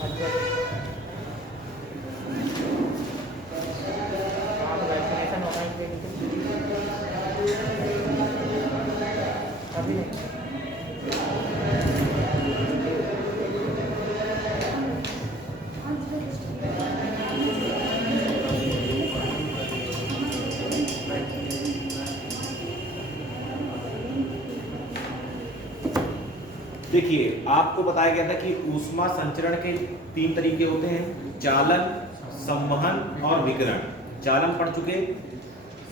अच्छा आप वैक्सीनेशन होगा इस पे अभी नहीं देखिए आपको बताया गया था कि ऊष्मा संचरण के 3 तरीके होते हैं चालन संवहन और विकिरण चालन पढ़ चुके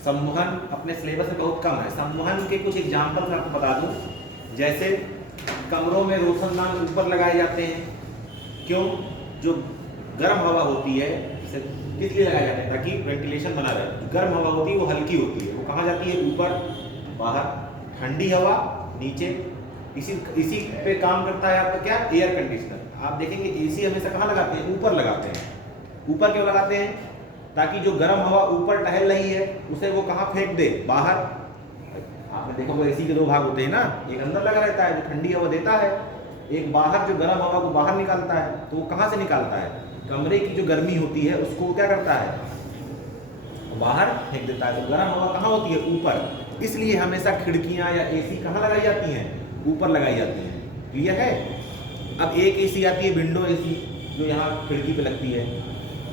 संवहन अपने सिलेबस में बहुत कम है संवहन के कुछ एग्जाम्पल मैं आपको बता दूं जैसे कमरों में रोशनदान ऊपर लगाए जाते हैं क्यों जो गर्म हवा होती है किस लिए लगाए जाते हैं ताकि वेंटिलेशन बना रहे गर्म हवा होती है वो हल्की होती है वो कहाँ जाती है ऊपर बाहर ठंडी हवा नीचे इसी पे काम करता है आपका क्या एयर कंडीशनर आप देखेंगे एसी हमेशा कहाँ लगाते हैं ऊपर लगाते हैं ऊपर क्यों लगाते हैं ताकि जो गर्म हवा ऊपर टहल रही है उसे वो कहाँ फेंक दे बाहर आपने देखा होगा एसी के 2 भाग होते हैं ना एक अंदर लगा रहता है जो ठंडी हवा देता है एक बाहर जो गर्म हवा को बाहर निकालता है तो वो कहाँ से निकालता है कमरे की जो गर्मी होती है उसको वो क्या करता है बाहर फेंक देता है तो गर्म हवा कहाँ होती है ऊपर इसलिए हमेशा खिड़कियाँ या एसी कहाँ लगाई जाती हैं ऊपर लगाई जाती हैं क्लियर है अब एक एसी आती है विंडो एसी जो यहाँ खिड़की पे लगती है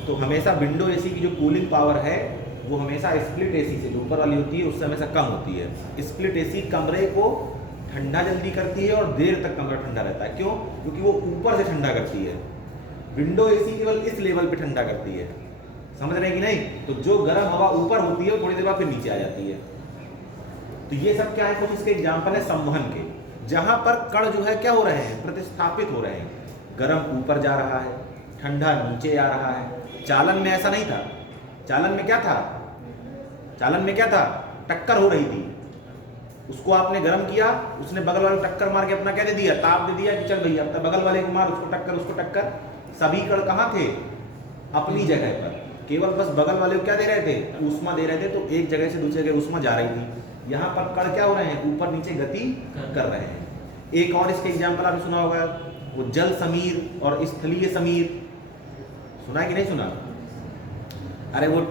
तो हमेशा विंडो एसी की जो कूलिंग पावर है वो हमेशा स्प्लिट एसी से जो ऊपर वाली होती है उससे हमेशा कम होती है स्प्लिट एसी कमरे को ठंडा जल्दी करती है और देर तक कमरा ठंडा रहता है क्यों क्योंकि वो ऊपर से ठंडा करती है विंडो एसी केवल इस लेवल पे ठंडा करती है समझ रहे हैं कि नहीं तो जो गर्म हवा ऊपर होती है वो थोड़ी देर बाद फिर नीचे आ जाती है तो ये सब क्या है कुछ इसके एग्जाम्पल है संवहन के जहां पर कण जो है क्या हो रहे हैं प्रतिस्थापित हो रहे हैं गर्म ऊपर जा रहा है ठंडा नीचे आ रहा है चालन में ऐसा नहीं था चालन में क्या था चालन में क्या था टक्कर हो रही थी उसको आपने गर्म किया उसने बगल वाले को टक्कर मार के अपना क्या दे दिया ताप दे दिया कि चल भैया अब बगल वाले को मार उसको टक्कर सभी कण कहाँ थे अपनी जगह पर केवल बस बगल वाले को क्या दे रहे थे ऊष्मा दे रहे थे तो एक जगह से दूसरी जगह ऊष्मा जा रही थी यहाँ पर कण क्या हो रहे हैं ऊपर नीचे गति कर रहे हैं एक और इसके एग्जाम्पल आपने सुना होगा वो जल समीर और स्थलीय समीर सुना है कि नहीं सुना अरे वो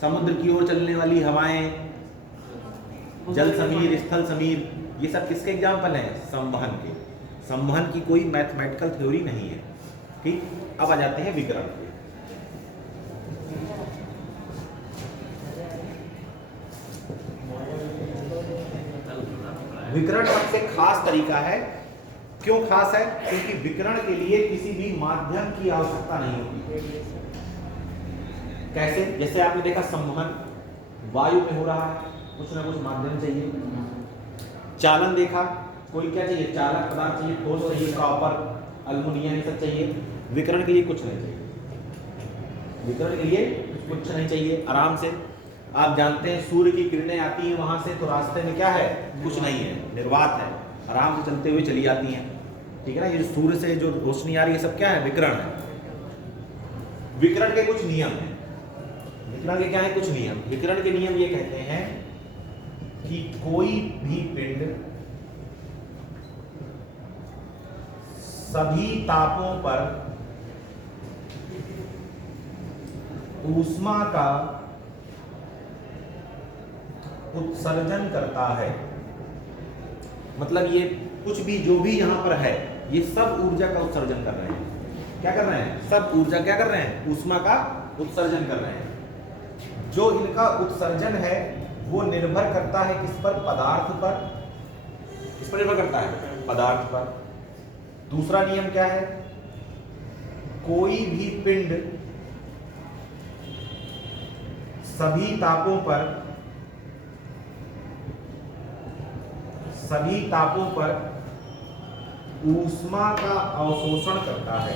समुद्र की ओर चलने वाली हवाएं जल समीर स्थल समीर ये सब किसके एग्जाम्पल हैं संवहन के संवहन की कोई मैथमेटिकल थ्योरी नहीं है ठीक अब आ जाते हैं विकिरण पे विकिरण सबसे खास तरीका है क्यों खास है क्योंकि विकिरण के लिए किसी भी माध्यम की आवश्यकता नहीं होती कैसे जैसे आपने देखा संवहन वायु में हो रहा है कुछ ना कुछ माध्यम चाहिए चालन देखा कोई क्या चाहिए चालक पदार्थ चाहिए ठोस चाहिए कॉपर अल्युमिनियम ये सब चाहिए विकिरण के लिए कुछ नहीं चाहिए विकिरण के लिए कुछ नहीं चाहिए आराम से आप जानते हैं सूर्य की किरणें आती हैं वहां से तो रास्ते में क्या है कुछ नहीं है निर्वात है आराम से चलते हुए चली जाती हैं ठीक है ना ये सूर्य से जो रोशनी आ रही है सब क्या है विकिरण है विकिरण के कुछ नियम हैं विकिरण के क्या है कुछ नियम विकिरण के नियम ये कहते हैं कि कोई भी पिंड सभी तापों पर ऊष्मा का उत्सर्जन करता है। मतलब ये कुछ भी जो भी यहां पर है ये सब ऊर्जा का उत्सर्जन कर रहे हैं। क्या कर रहे हैं? सब ऊर्जा क्या कर रहे हैं? ऊष्मा का उत्सर्जन कर रहे हैं। जो इनका उत्सर्जन है वो निर्भर करता है किस पर? पदार्थ पर। किस पर निर्भर करता है? पदार्थ पर। दूसरा नियम क्या है? कोई भी पिंड सभी तापों पर ऊष्मा का अवशोषण करता है।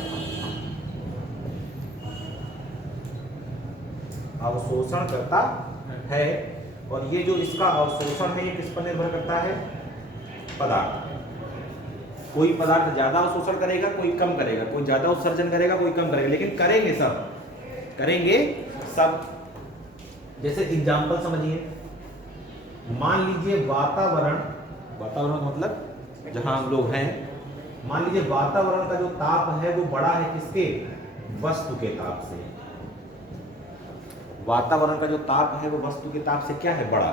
अवशोषण करता है। और ये जो इसका अवशोषण है ये किस पर निर्भर करता है? पदार्थ। कोई पदार्थ ज्यादा अवशोषण करेगा, कोई कम करेगा, कोई ज्यादा उत्सर्जन करेगा, कोई कम करेगा, लेकिन करेंगे सब। जैसे एग्जांपल समझिए, मान लीजिए वातावरण का मतलब जहां हम लोग हैं, मान लीजिए वातावरण का जो ताप है वो बड़ा है किसके? वस्तु के ताप से। वातावरण का जो ताप है वो वस्तु के ताप से क्या है? बड़ा।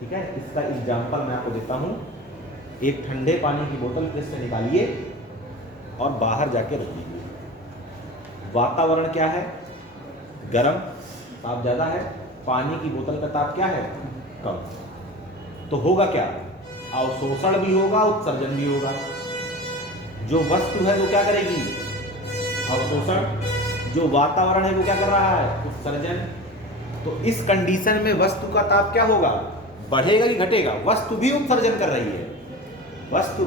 ठीक है, इसका एग्जांपल मैं आपको देता हूं। एक ठंडे पानी की बोतल फ्रिज से निकालिए और बाहर जाके रख दीजिए। वातावरण क्या है? गर्म, ताप ज्यादा है। पानी की बोतल का ताप क्या है? कम। तो होगा क्या? अवशोषण भी होगा, उत्सर्जन भी होगा। जो वस्तु है वो क्या करेगी? अवशोषण। जो वातावरण है वो क्या कर रहा है? उत्सर्जन। तो इस कंडीशन में वस्तु का ताप क्या होगा? बढ़ेगा कि घटेगा? वस्तु भी उत्सर्जन कर रही है। वस्तु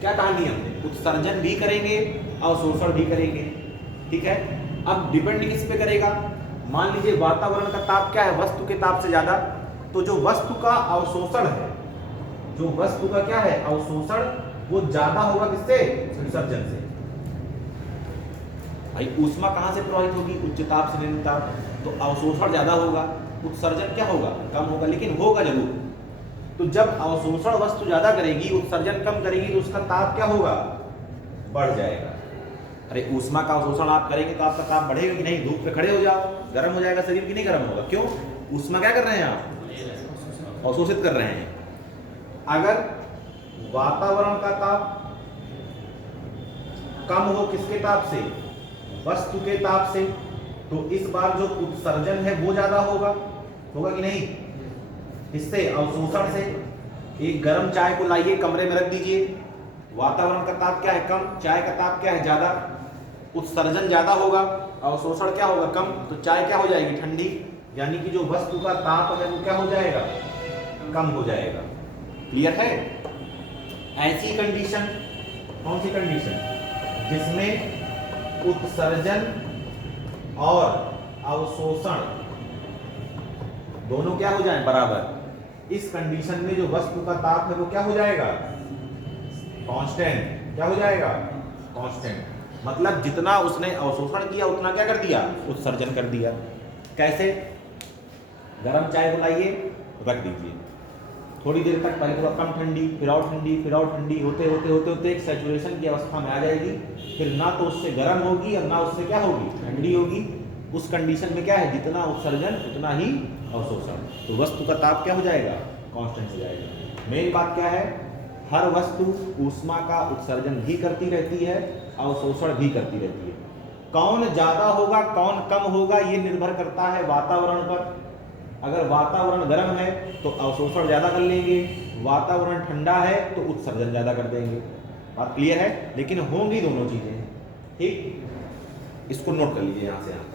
क्या कहा नियम ने? उत्सर्जन भी करेंगे, अवशोषण भी करेंगे। ठीक है, अब डिपेंड किस पे करेगा? मान लीजिए वातावरण का ताप क्या है? वस्तु के ताप से ज्यादा। तो जो वस्तु का अवशोषण है, जो वस्तु का क्या है? अवशोषण, वो ज्यादा होगा किससे? उत्सर्जन से। भाई ऊष्मा कहां से प्रवाहित होगी? उच्च ताप से निम्न ताप। तो अवशोषण ज्यादा होगा, उत्सर्जन क्या होगा? कम होगा, लेकिन होगा जरूर। तो जब अवशोषण वस्तु ज्यादा करेगी, उत्सर्जन कम करेगी, तो उसका ताप क्या होगा? बढ़ जाएगा। अरे ऊष्मा का अवशोषण आप करेंगे तो आपका ताप बढ़ेगा कि नहीं? धूप पे खड़े हो जाओ, गर्म हो जाएगा शरीर कि नहीं गर्म होगा? क्यों? ऊष्मा क्या कर रहे हैं आप? अवशोषित कर रहे हैं। अगर वातावरण का ताप कम हो किसके ताप से? वस्तु के ताप से, तो इस बार जो उत्सर्जन है वो ज्यादा होगा कि नहीं? इससे अवशोषण से। एक गर्म चाय को लाइए, कमरे में रख दीजिए, वातावरण का ताप क्या है? कम, चाय का ताप क्या है? ज्यादा। उत्सर्जन ज्यादा होगा, अवशोषण क्या होगा? कम। तो चाय क्या हो जाएगी? ठंडी। यानी कि जो वस्तु का ताप है वो क्या हो जाएगा? कम हो जाएगा। क्लियर है? ऐसी कंडीशन, कौन सी कंडीशन? जिसमें उत्सर्जन और अवशोषण दोनों क्या हो जाए? बराबर। इस कंडीशन में जो वस्तु का ताप है वो क्या हो जाएगा? कांस्टेंट। क्या हो जाएगा? कांस्टेंट। मतलब जितना उसने अवशोषण किया उतना क्या कर दिया? उत्सर्जन कर दिया। कैसे? गरम चाय बनाइए, रख दीजिए, थोड़ी देर तक पहले थोड़ा कम ठंडी, फिर और ठंडी, फिर और ठंडी, होते होते होते होते एक सैचुरेशन की अवस्था में आ जाएगी। फिर ना तो उससे गर्म होगी और ना उससे क्या होगी? ठंडी होगी। उस कंडीशन में क्या है? जितना उत्सर्जन उतना ही अवशोषण। तो वस्तु का ताप क्या हो जाएगा? कांस्टेंट हो जाएगा। मेन बात क्या है? हर वस्तु ऊष्मा का उत्सर्जन भी करती रहती है, अवशोषण भी करती रहती है। कौन ज्यादा होगा, कौन कम होगा, ये निर्भर करता है वातावरण पर। अगर वातावरण गर्म है तो अवशोषण ज्यादा कर लेंगे, वातावरण ठंडा है तो उत्सर्जन ज्यादा कर देंगे। बात क्लियर है? लेकिन होंगी दोनों चीजें। ठीक, इसको नोट कर लीजिए यहां से यहां तक।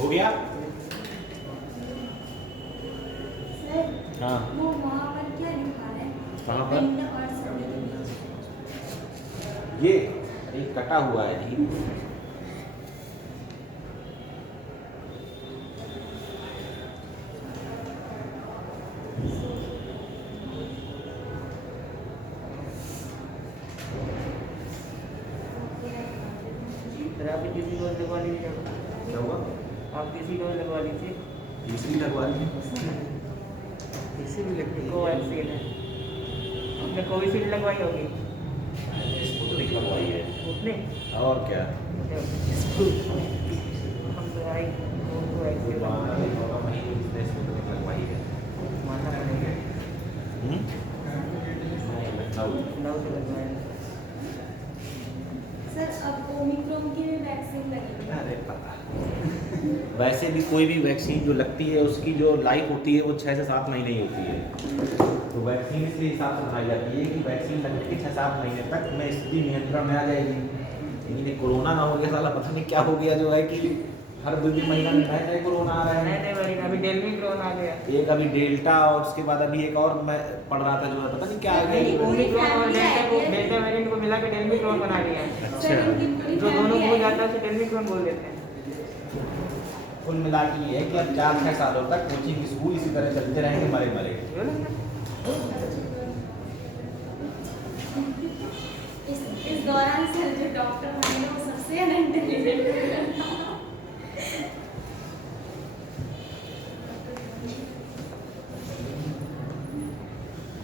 हो गया? सर हाँ। वो वहाँ पर क्या लिखा है? कहाँ पर? पिंड और सभी के बीच। ये एक कटा हुआ है जी। सर आप किसी डोज लगवा लीजिए, क्या हुआ? आप किसी डोज लगवा लीजिए। तीसरी लगवा ली। इसी भी लगती है कोवैक्सीन है, आपने कोविशील्ड लगवाई होगी स्पुतनिक लगवाई है। उसने और क्या? हम तो आई कोवैक्सीन स्पुतनिक लगवाई है। मानना पड़ेगा, लखनऊ। नौ से लगवाया। सर अब ओमिक्रॉन की भी वैक्सीन लगेगी। अरे पता। वैसे भी कोई भी वैक्सीन जो लगती है उसकी जो लाइफ होती है वो 6 से 7 महीने ही होती है। तो वैक्सीन इसलिए हिसाब से बनाई जाती है कि वैक्सीन लगने के 6-7 महीने तक में स्थिति नियंत्रण में आ जाएगी। लेकिन कोरोना ना हो गया साला, पता नहीं क्या हो गया जो है कि हर 2 महीना में नए नए कोरोना आ रहे नहीं हैं। नहीं भाई, अभी डेल्मी क्रोन आ गया। एक अभी डेल्टा और उसके बाद अभी एक और मैं पढ़ रहा था जो है पता नहीं क्या आ नहीं, गया। ओमिक्रॉन और फैमिली डेल्टा को आई है। डेल्टा वेरिएंट को मिला के डेल्मी क्रोन बना लिया है। अच्छा। सर इनकी पूरी जो दोनों फैमिली भूल आई जाता है। है उसे डेल्मी क्रोन बोल देते हैं। कुल मिला के ये है कि अब 4-6 सालों तक कोचिंग स्कूल इसी तरह चलते रहेंगे, मरे मरे। जो ना इस दौरान सर जो डॉक्टर बनेंगे वो सबसे अनइंटेलिजेंट होगा।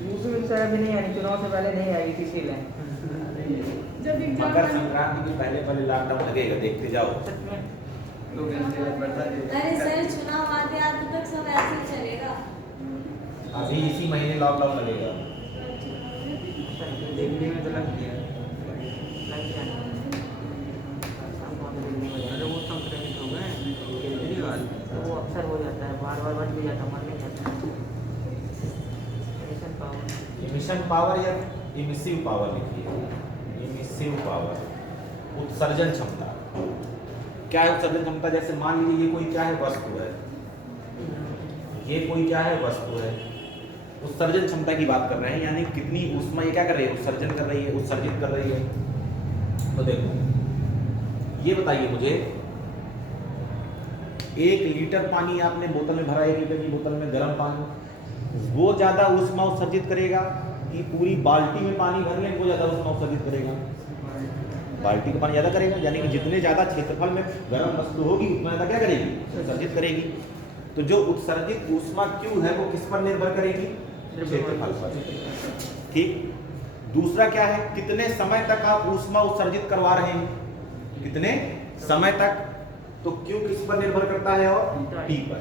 यूसुफ सर अभी नहीं आई, चुनाव से पहले नहीं आई थी इसीलिए। जब एग्जाम मकर संक्रांति के पहले पहले लॉकडाउन लगेगा, देखते जाओ। सच में अरे सर चुनाव आते आते तक सब ऐसे ही चलेगा। अभी इसी महीने लॉकडाउन लगेगा। दिल्ली में तो लग गया, लग गया ना। अरे वो संक्रमित हो गए केजरीवाल। वो अक्सर हो जाता है, बार बार बच भी जाता, मर नहीं जाता। मिशन पावर इमिशन पावर या इमिसिव पावर लिखिए। इमिसिव पावर, उत्सर्जन क्षमता। क्या है उत्सर्जन क्षमता? जैसे मान लीजिए ये कोई क्या है वस्तु है, ये कोई क्या है वस्तु है, उत्सर्जन क्षमता की बात कर रहे हैं, यानी कितनी ऊष्मा ये क्या कर रही है, उत्सर्जन कर रही है, उत्सर्जित कर रही है। तो देखो ये बताइए मुझे, 1 लीटर पानी आपने बोतल में भरा, 1 लीटर की बोतल में गर्म पानी, वो ज्यादा ऊष्मा उत्सर्जित करेगा कि पूरी बाल्टी में पानी भर लें वो ज्यादा ऊष्मा उत्सर्जित करेगा? बाल्टी का पानी ज्यादा करेगा, यानी कि जितने ज्यादा क्षेत्रफल में गर्म वस्तु होगी उतना ज्यादा क्या करेगी, उत्सर्जित करेगी। तो जो उत्सर्जित ऊष्मा क्यू है वो किस पर निर्भर करेगी, क्षेत्रफल पर। ठीक। दूसरा क्या है, कितने समय तक आप ऊष्मा उत्सर्जित करवा रहे हैं, कितने समय तक, तो क्यू किस पर निर्भर करता है और टी पर।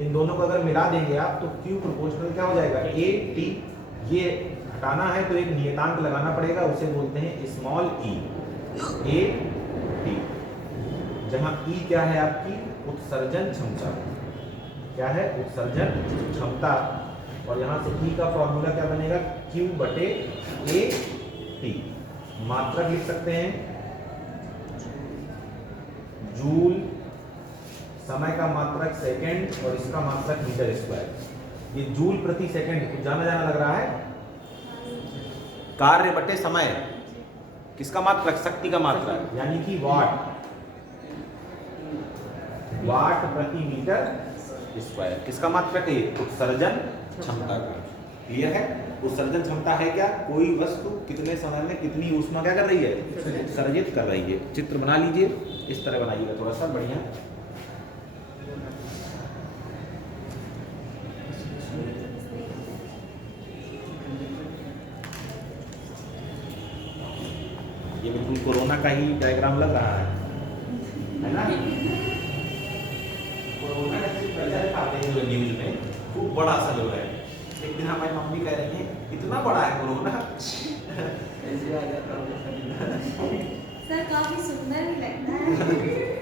इन दोनों को अगर मिला देंगे आप तो क्यू प्रोपोर्शनल क्या हो जाएगा, ए टी। ये घटाना है तो एक नियतांक लगाना पड़ेगा, उसे बोलते हैं स्मॉल ई, ए टी, जहां ई क्या है आपकी उत्सर्जन क्षमता, क्या है उत्सर्जन क्षमता, और यहां से ई का फॉर्मूला क्या बनेगा क्यू बटे ए टी। मात्रक लिख सकते हैं जूल, समय का मात्रक सेकंड और इसका मात्रक मीटर स्क्वायर। ये जूल प्रति सेकंड, कुछ जाना जाना लग रहा है, कार्य बटे समय, किसका मात्रक शक्ति का मात्रक, यानी कि वाट, वाट प्रति मीटर स्क्वायर, किसका मात्रक है उत्सर्जन क्षमता का। क्लियर है? उत्सर्जन क्षमता है क्या, कोई वस्तु कितने समय में कितनी ऊष्मा क्या कर रही है, उत्सर्जित कर रही है। चित्र बना लीजिए, इस तरह बनाइएगा थोड़ा सा बढ़िया। ये बिल्कुल कोरोना का ही डायग्राम लग रहा है ना? कोरोना का पहले दिखाते हैं न्यूज में, खूब बड़ा सा लग रहा है। एक दिन हमारी मम्मी कह रही है इतना बड़ा है कोरोना। ऐसे आ जाता है। सर काफी सुंदर भी लगता है।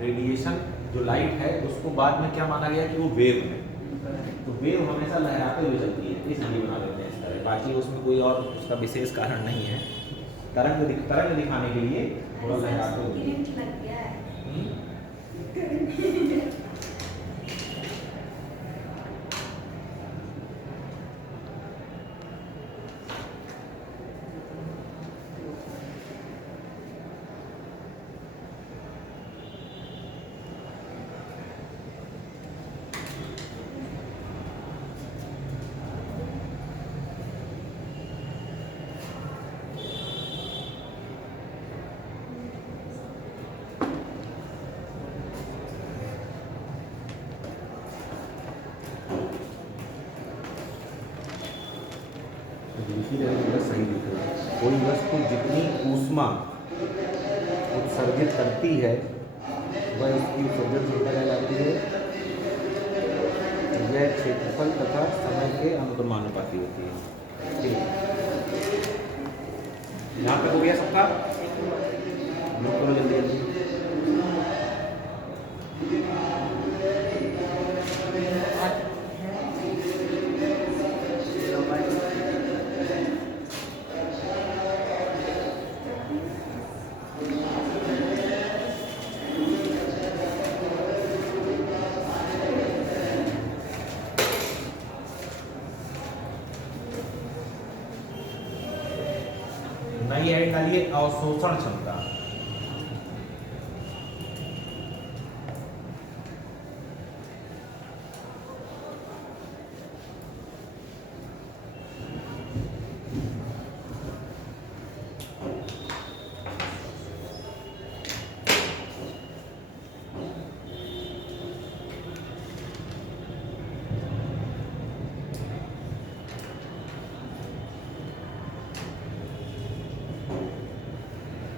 रेडिएशन जो लाइट है उसको बाद में क्या माना गया कि वो वेव है, तो वेव हमेशा लहराते हुए चलती है, इसलिए बना देते हैं इस तरह। बाकी उसमें कोई और उसका विशेष कारण नहीं है, तरंग दिखाने के लिए थोड़ा लहराते हुए। करंट लग गया है। सही लिखो, कोई वस्तु जितनी ऊष्मा उत्सर्जित करती है वह उसकी उत्सर्जन क्षमता कहलाती है। यह क्षेत्रफल तथा समय के अनुक्रमानुपाती होती है। ठीक है, यहाँ तक हो गया सबका? नोट करो जल्दी जल्दी। नई ऐड डालिए अवशोषण क्षमता।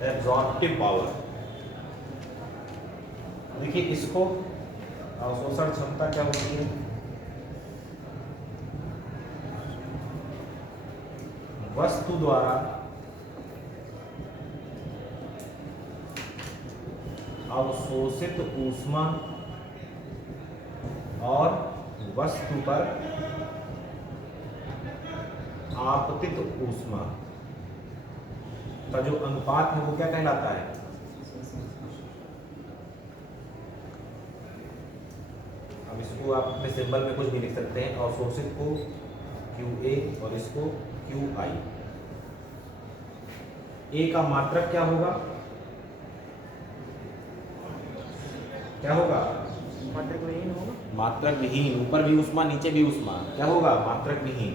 एब्जॉर्प्टिव पावर, देखिए इसको अवशोषण क्षमता क्या होती है, वस्तु द्वारा अवशोषित ऊष्मा और वस्तु पर आपतित ऊष्मा का जो अनुपात है वो क्या कहलाता है? अब इसको आप अपने सिंबल में कुछ भी लिख सकते हैं। अवशोषित को QA और इसको QI। A का मात्रक क्या होगा? क्या होगा? मात्रक विहीन होगा। मात्रक विहीन। ऊपर भी ऊष्मा नीचे भी ऊष्मा, क्या होगा? मात्रक विहीन।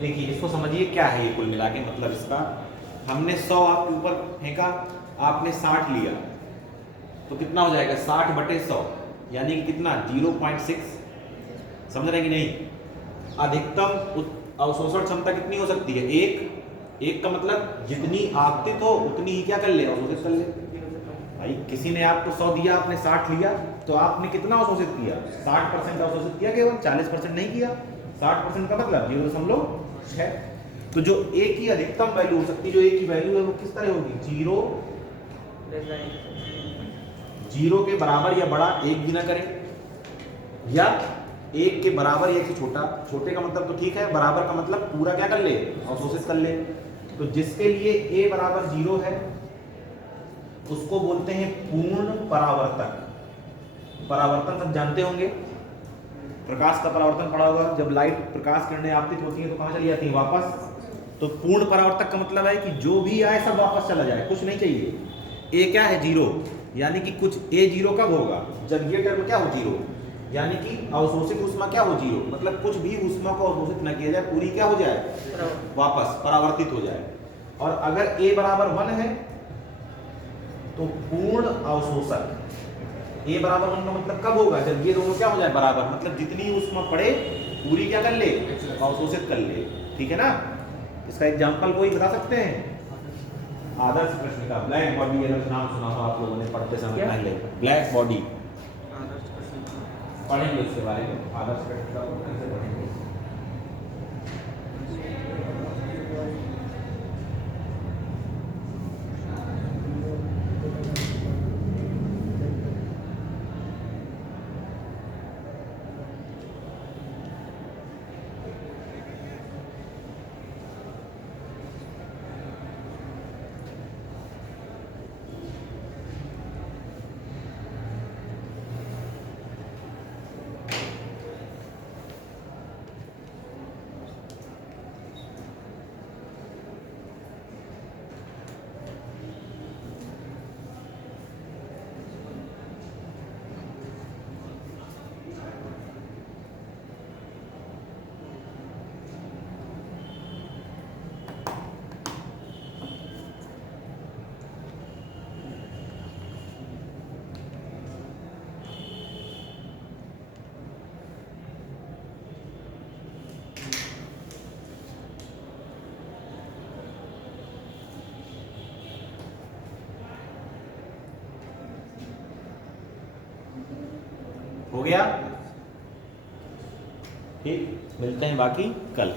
देखिए इसको समझिए क्या है ये कुल मिला के मतलब इसका। हमने 100 आपके ऊपर फेंका, आपने 60 लिया तो कितना हो जाएगा? 60 बटे 100 यानी कि कितना? 0.6। समझ रहे हैं कि नहीं? अधिकतम अवशोषण क्षमता कितनी हो सकती है? एक का मतलब जितनी आपतित हो उतनी ही क्या कर ले? अवशोषित कर ले। भाई किसी ने आपको 100 दिया, आपने 60 लिया तो आपने कितना अवशोषित किया? 60% अवशोषित किया, केवल 40% नहीं किया। 60% का मतलब 0.6। तो जो A की अधिकतम वैल्यू हो सकती है, जो A की वैल्यू है वो किस तरह होगी? 0 के बराबर या बड़ा 1 भी ना करें, या 1 के बराबर या 1 से छोटा। छोटे का मतलब तो ठीक है, बराबर का मतलब पूरा क्या कर ले? अवशोषित कर ले। तो जिसके लिए A बराबर 0 है उसको बोलते हैं पूर्ण परावर्तक। परावर्तन सब जानते होंगे, प्रकाश का परावर्तन पड़ा होगा। जब लाइट प्रकाश किरणें आपतित होती हैं तो कहाँ चली जाती हैं? वापस। तो पूर्ण परावर्तक का मतलब है कि जो भी आए सब वापस चला जाए, कुछ नहीं चाहिए। A क्या है? 0। यानी कि कुछ A 0 कब होगा? जब ये टर्म क्या हो? 0। यानी कि अवशोषित ऊष्मा क्या हो? 0। मतलब कुछ भी ऊष्मा को अवशोषित न किया जाए, पूरी क्या हो जाए? वापस परावर्तित हो जाए। और अगर A बराबर 1 है तो पूर्ण अवशोषक। A बराबर 1 का मतलब कब होगा? जब ये दोनों क्या हो जाए? बराबर। मतलब जितनी ऊष्मा पड़े पूरी क्या कर ले? अवशोषित कर ले। ठीक है ना? इसका एग्जांपल कोई बता सकते हैं? आदर्श प्रश्न का ब्लैक बॉडी, अगर नाम सुना हो आप लोगों ने पढ़ते समय पहले। ब्लैक बॉडी पढ़ेंगे उसके बारे में। आदर्श प्रश्न का कैसे पढ़ेंगे? हो गया? ठीक, मिलते हैं बाकी कल।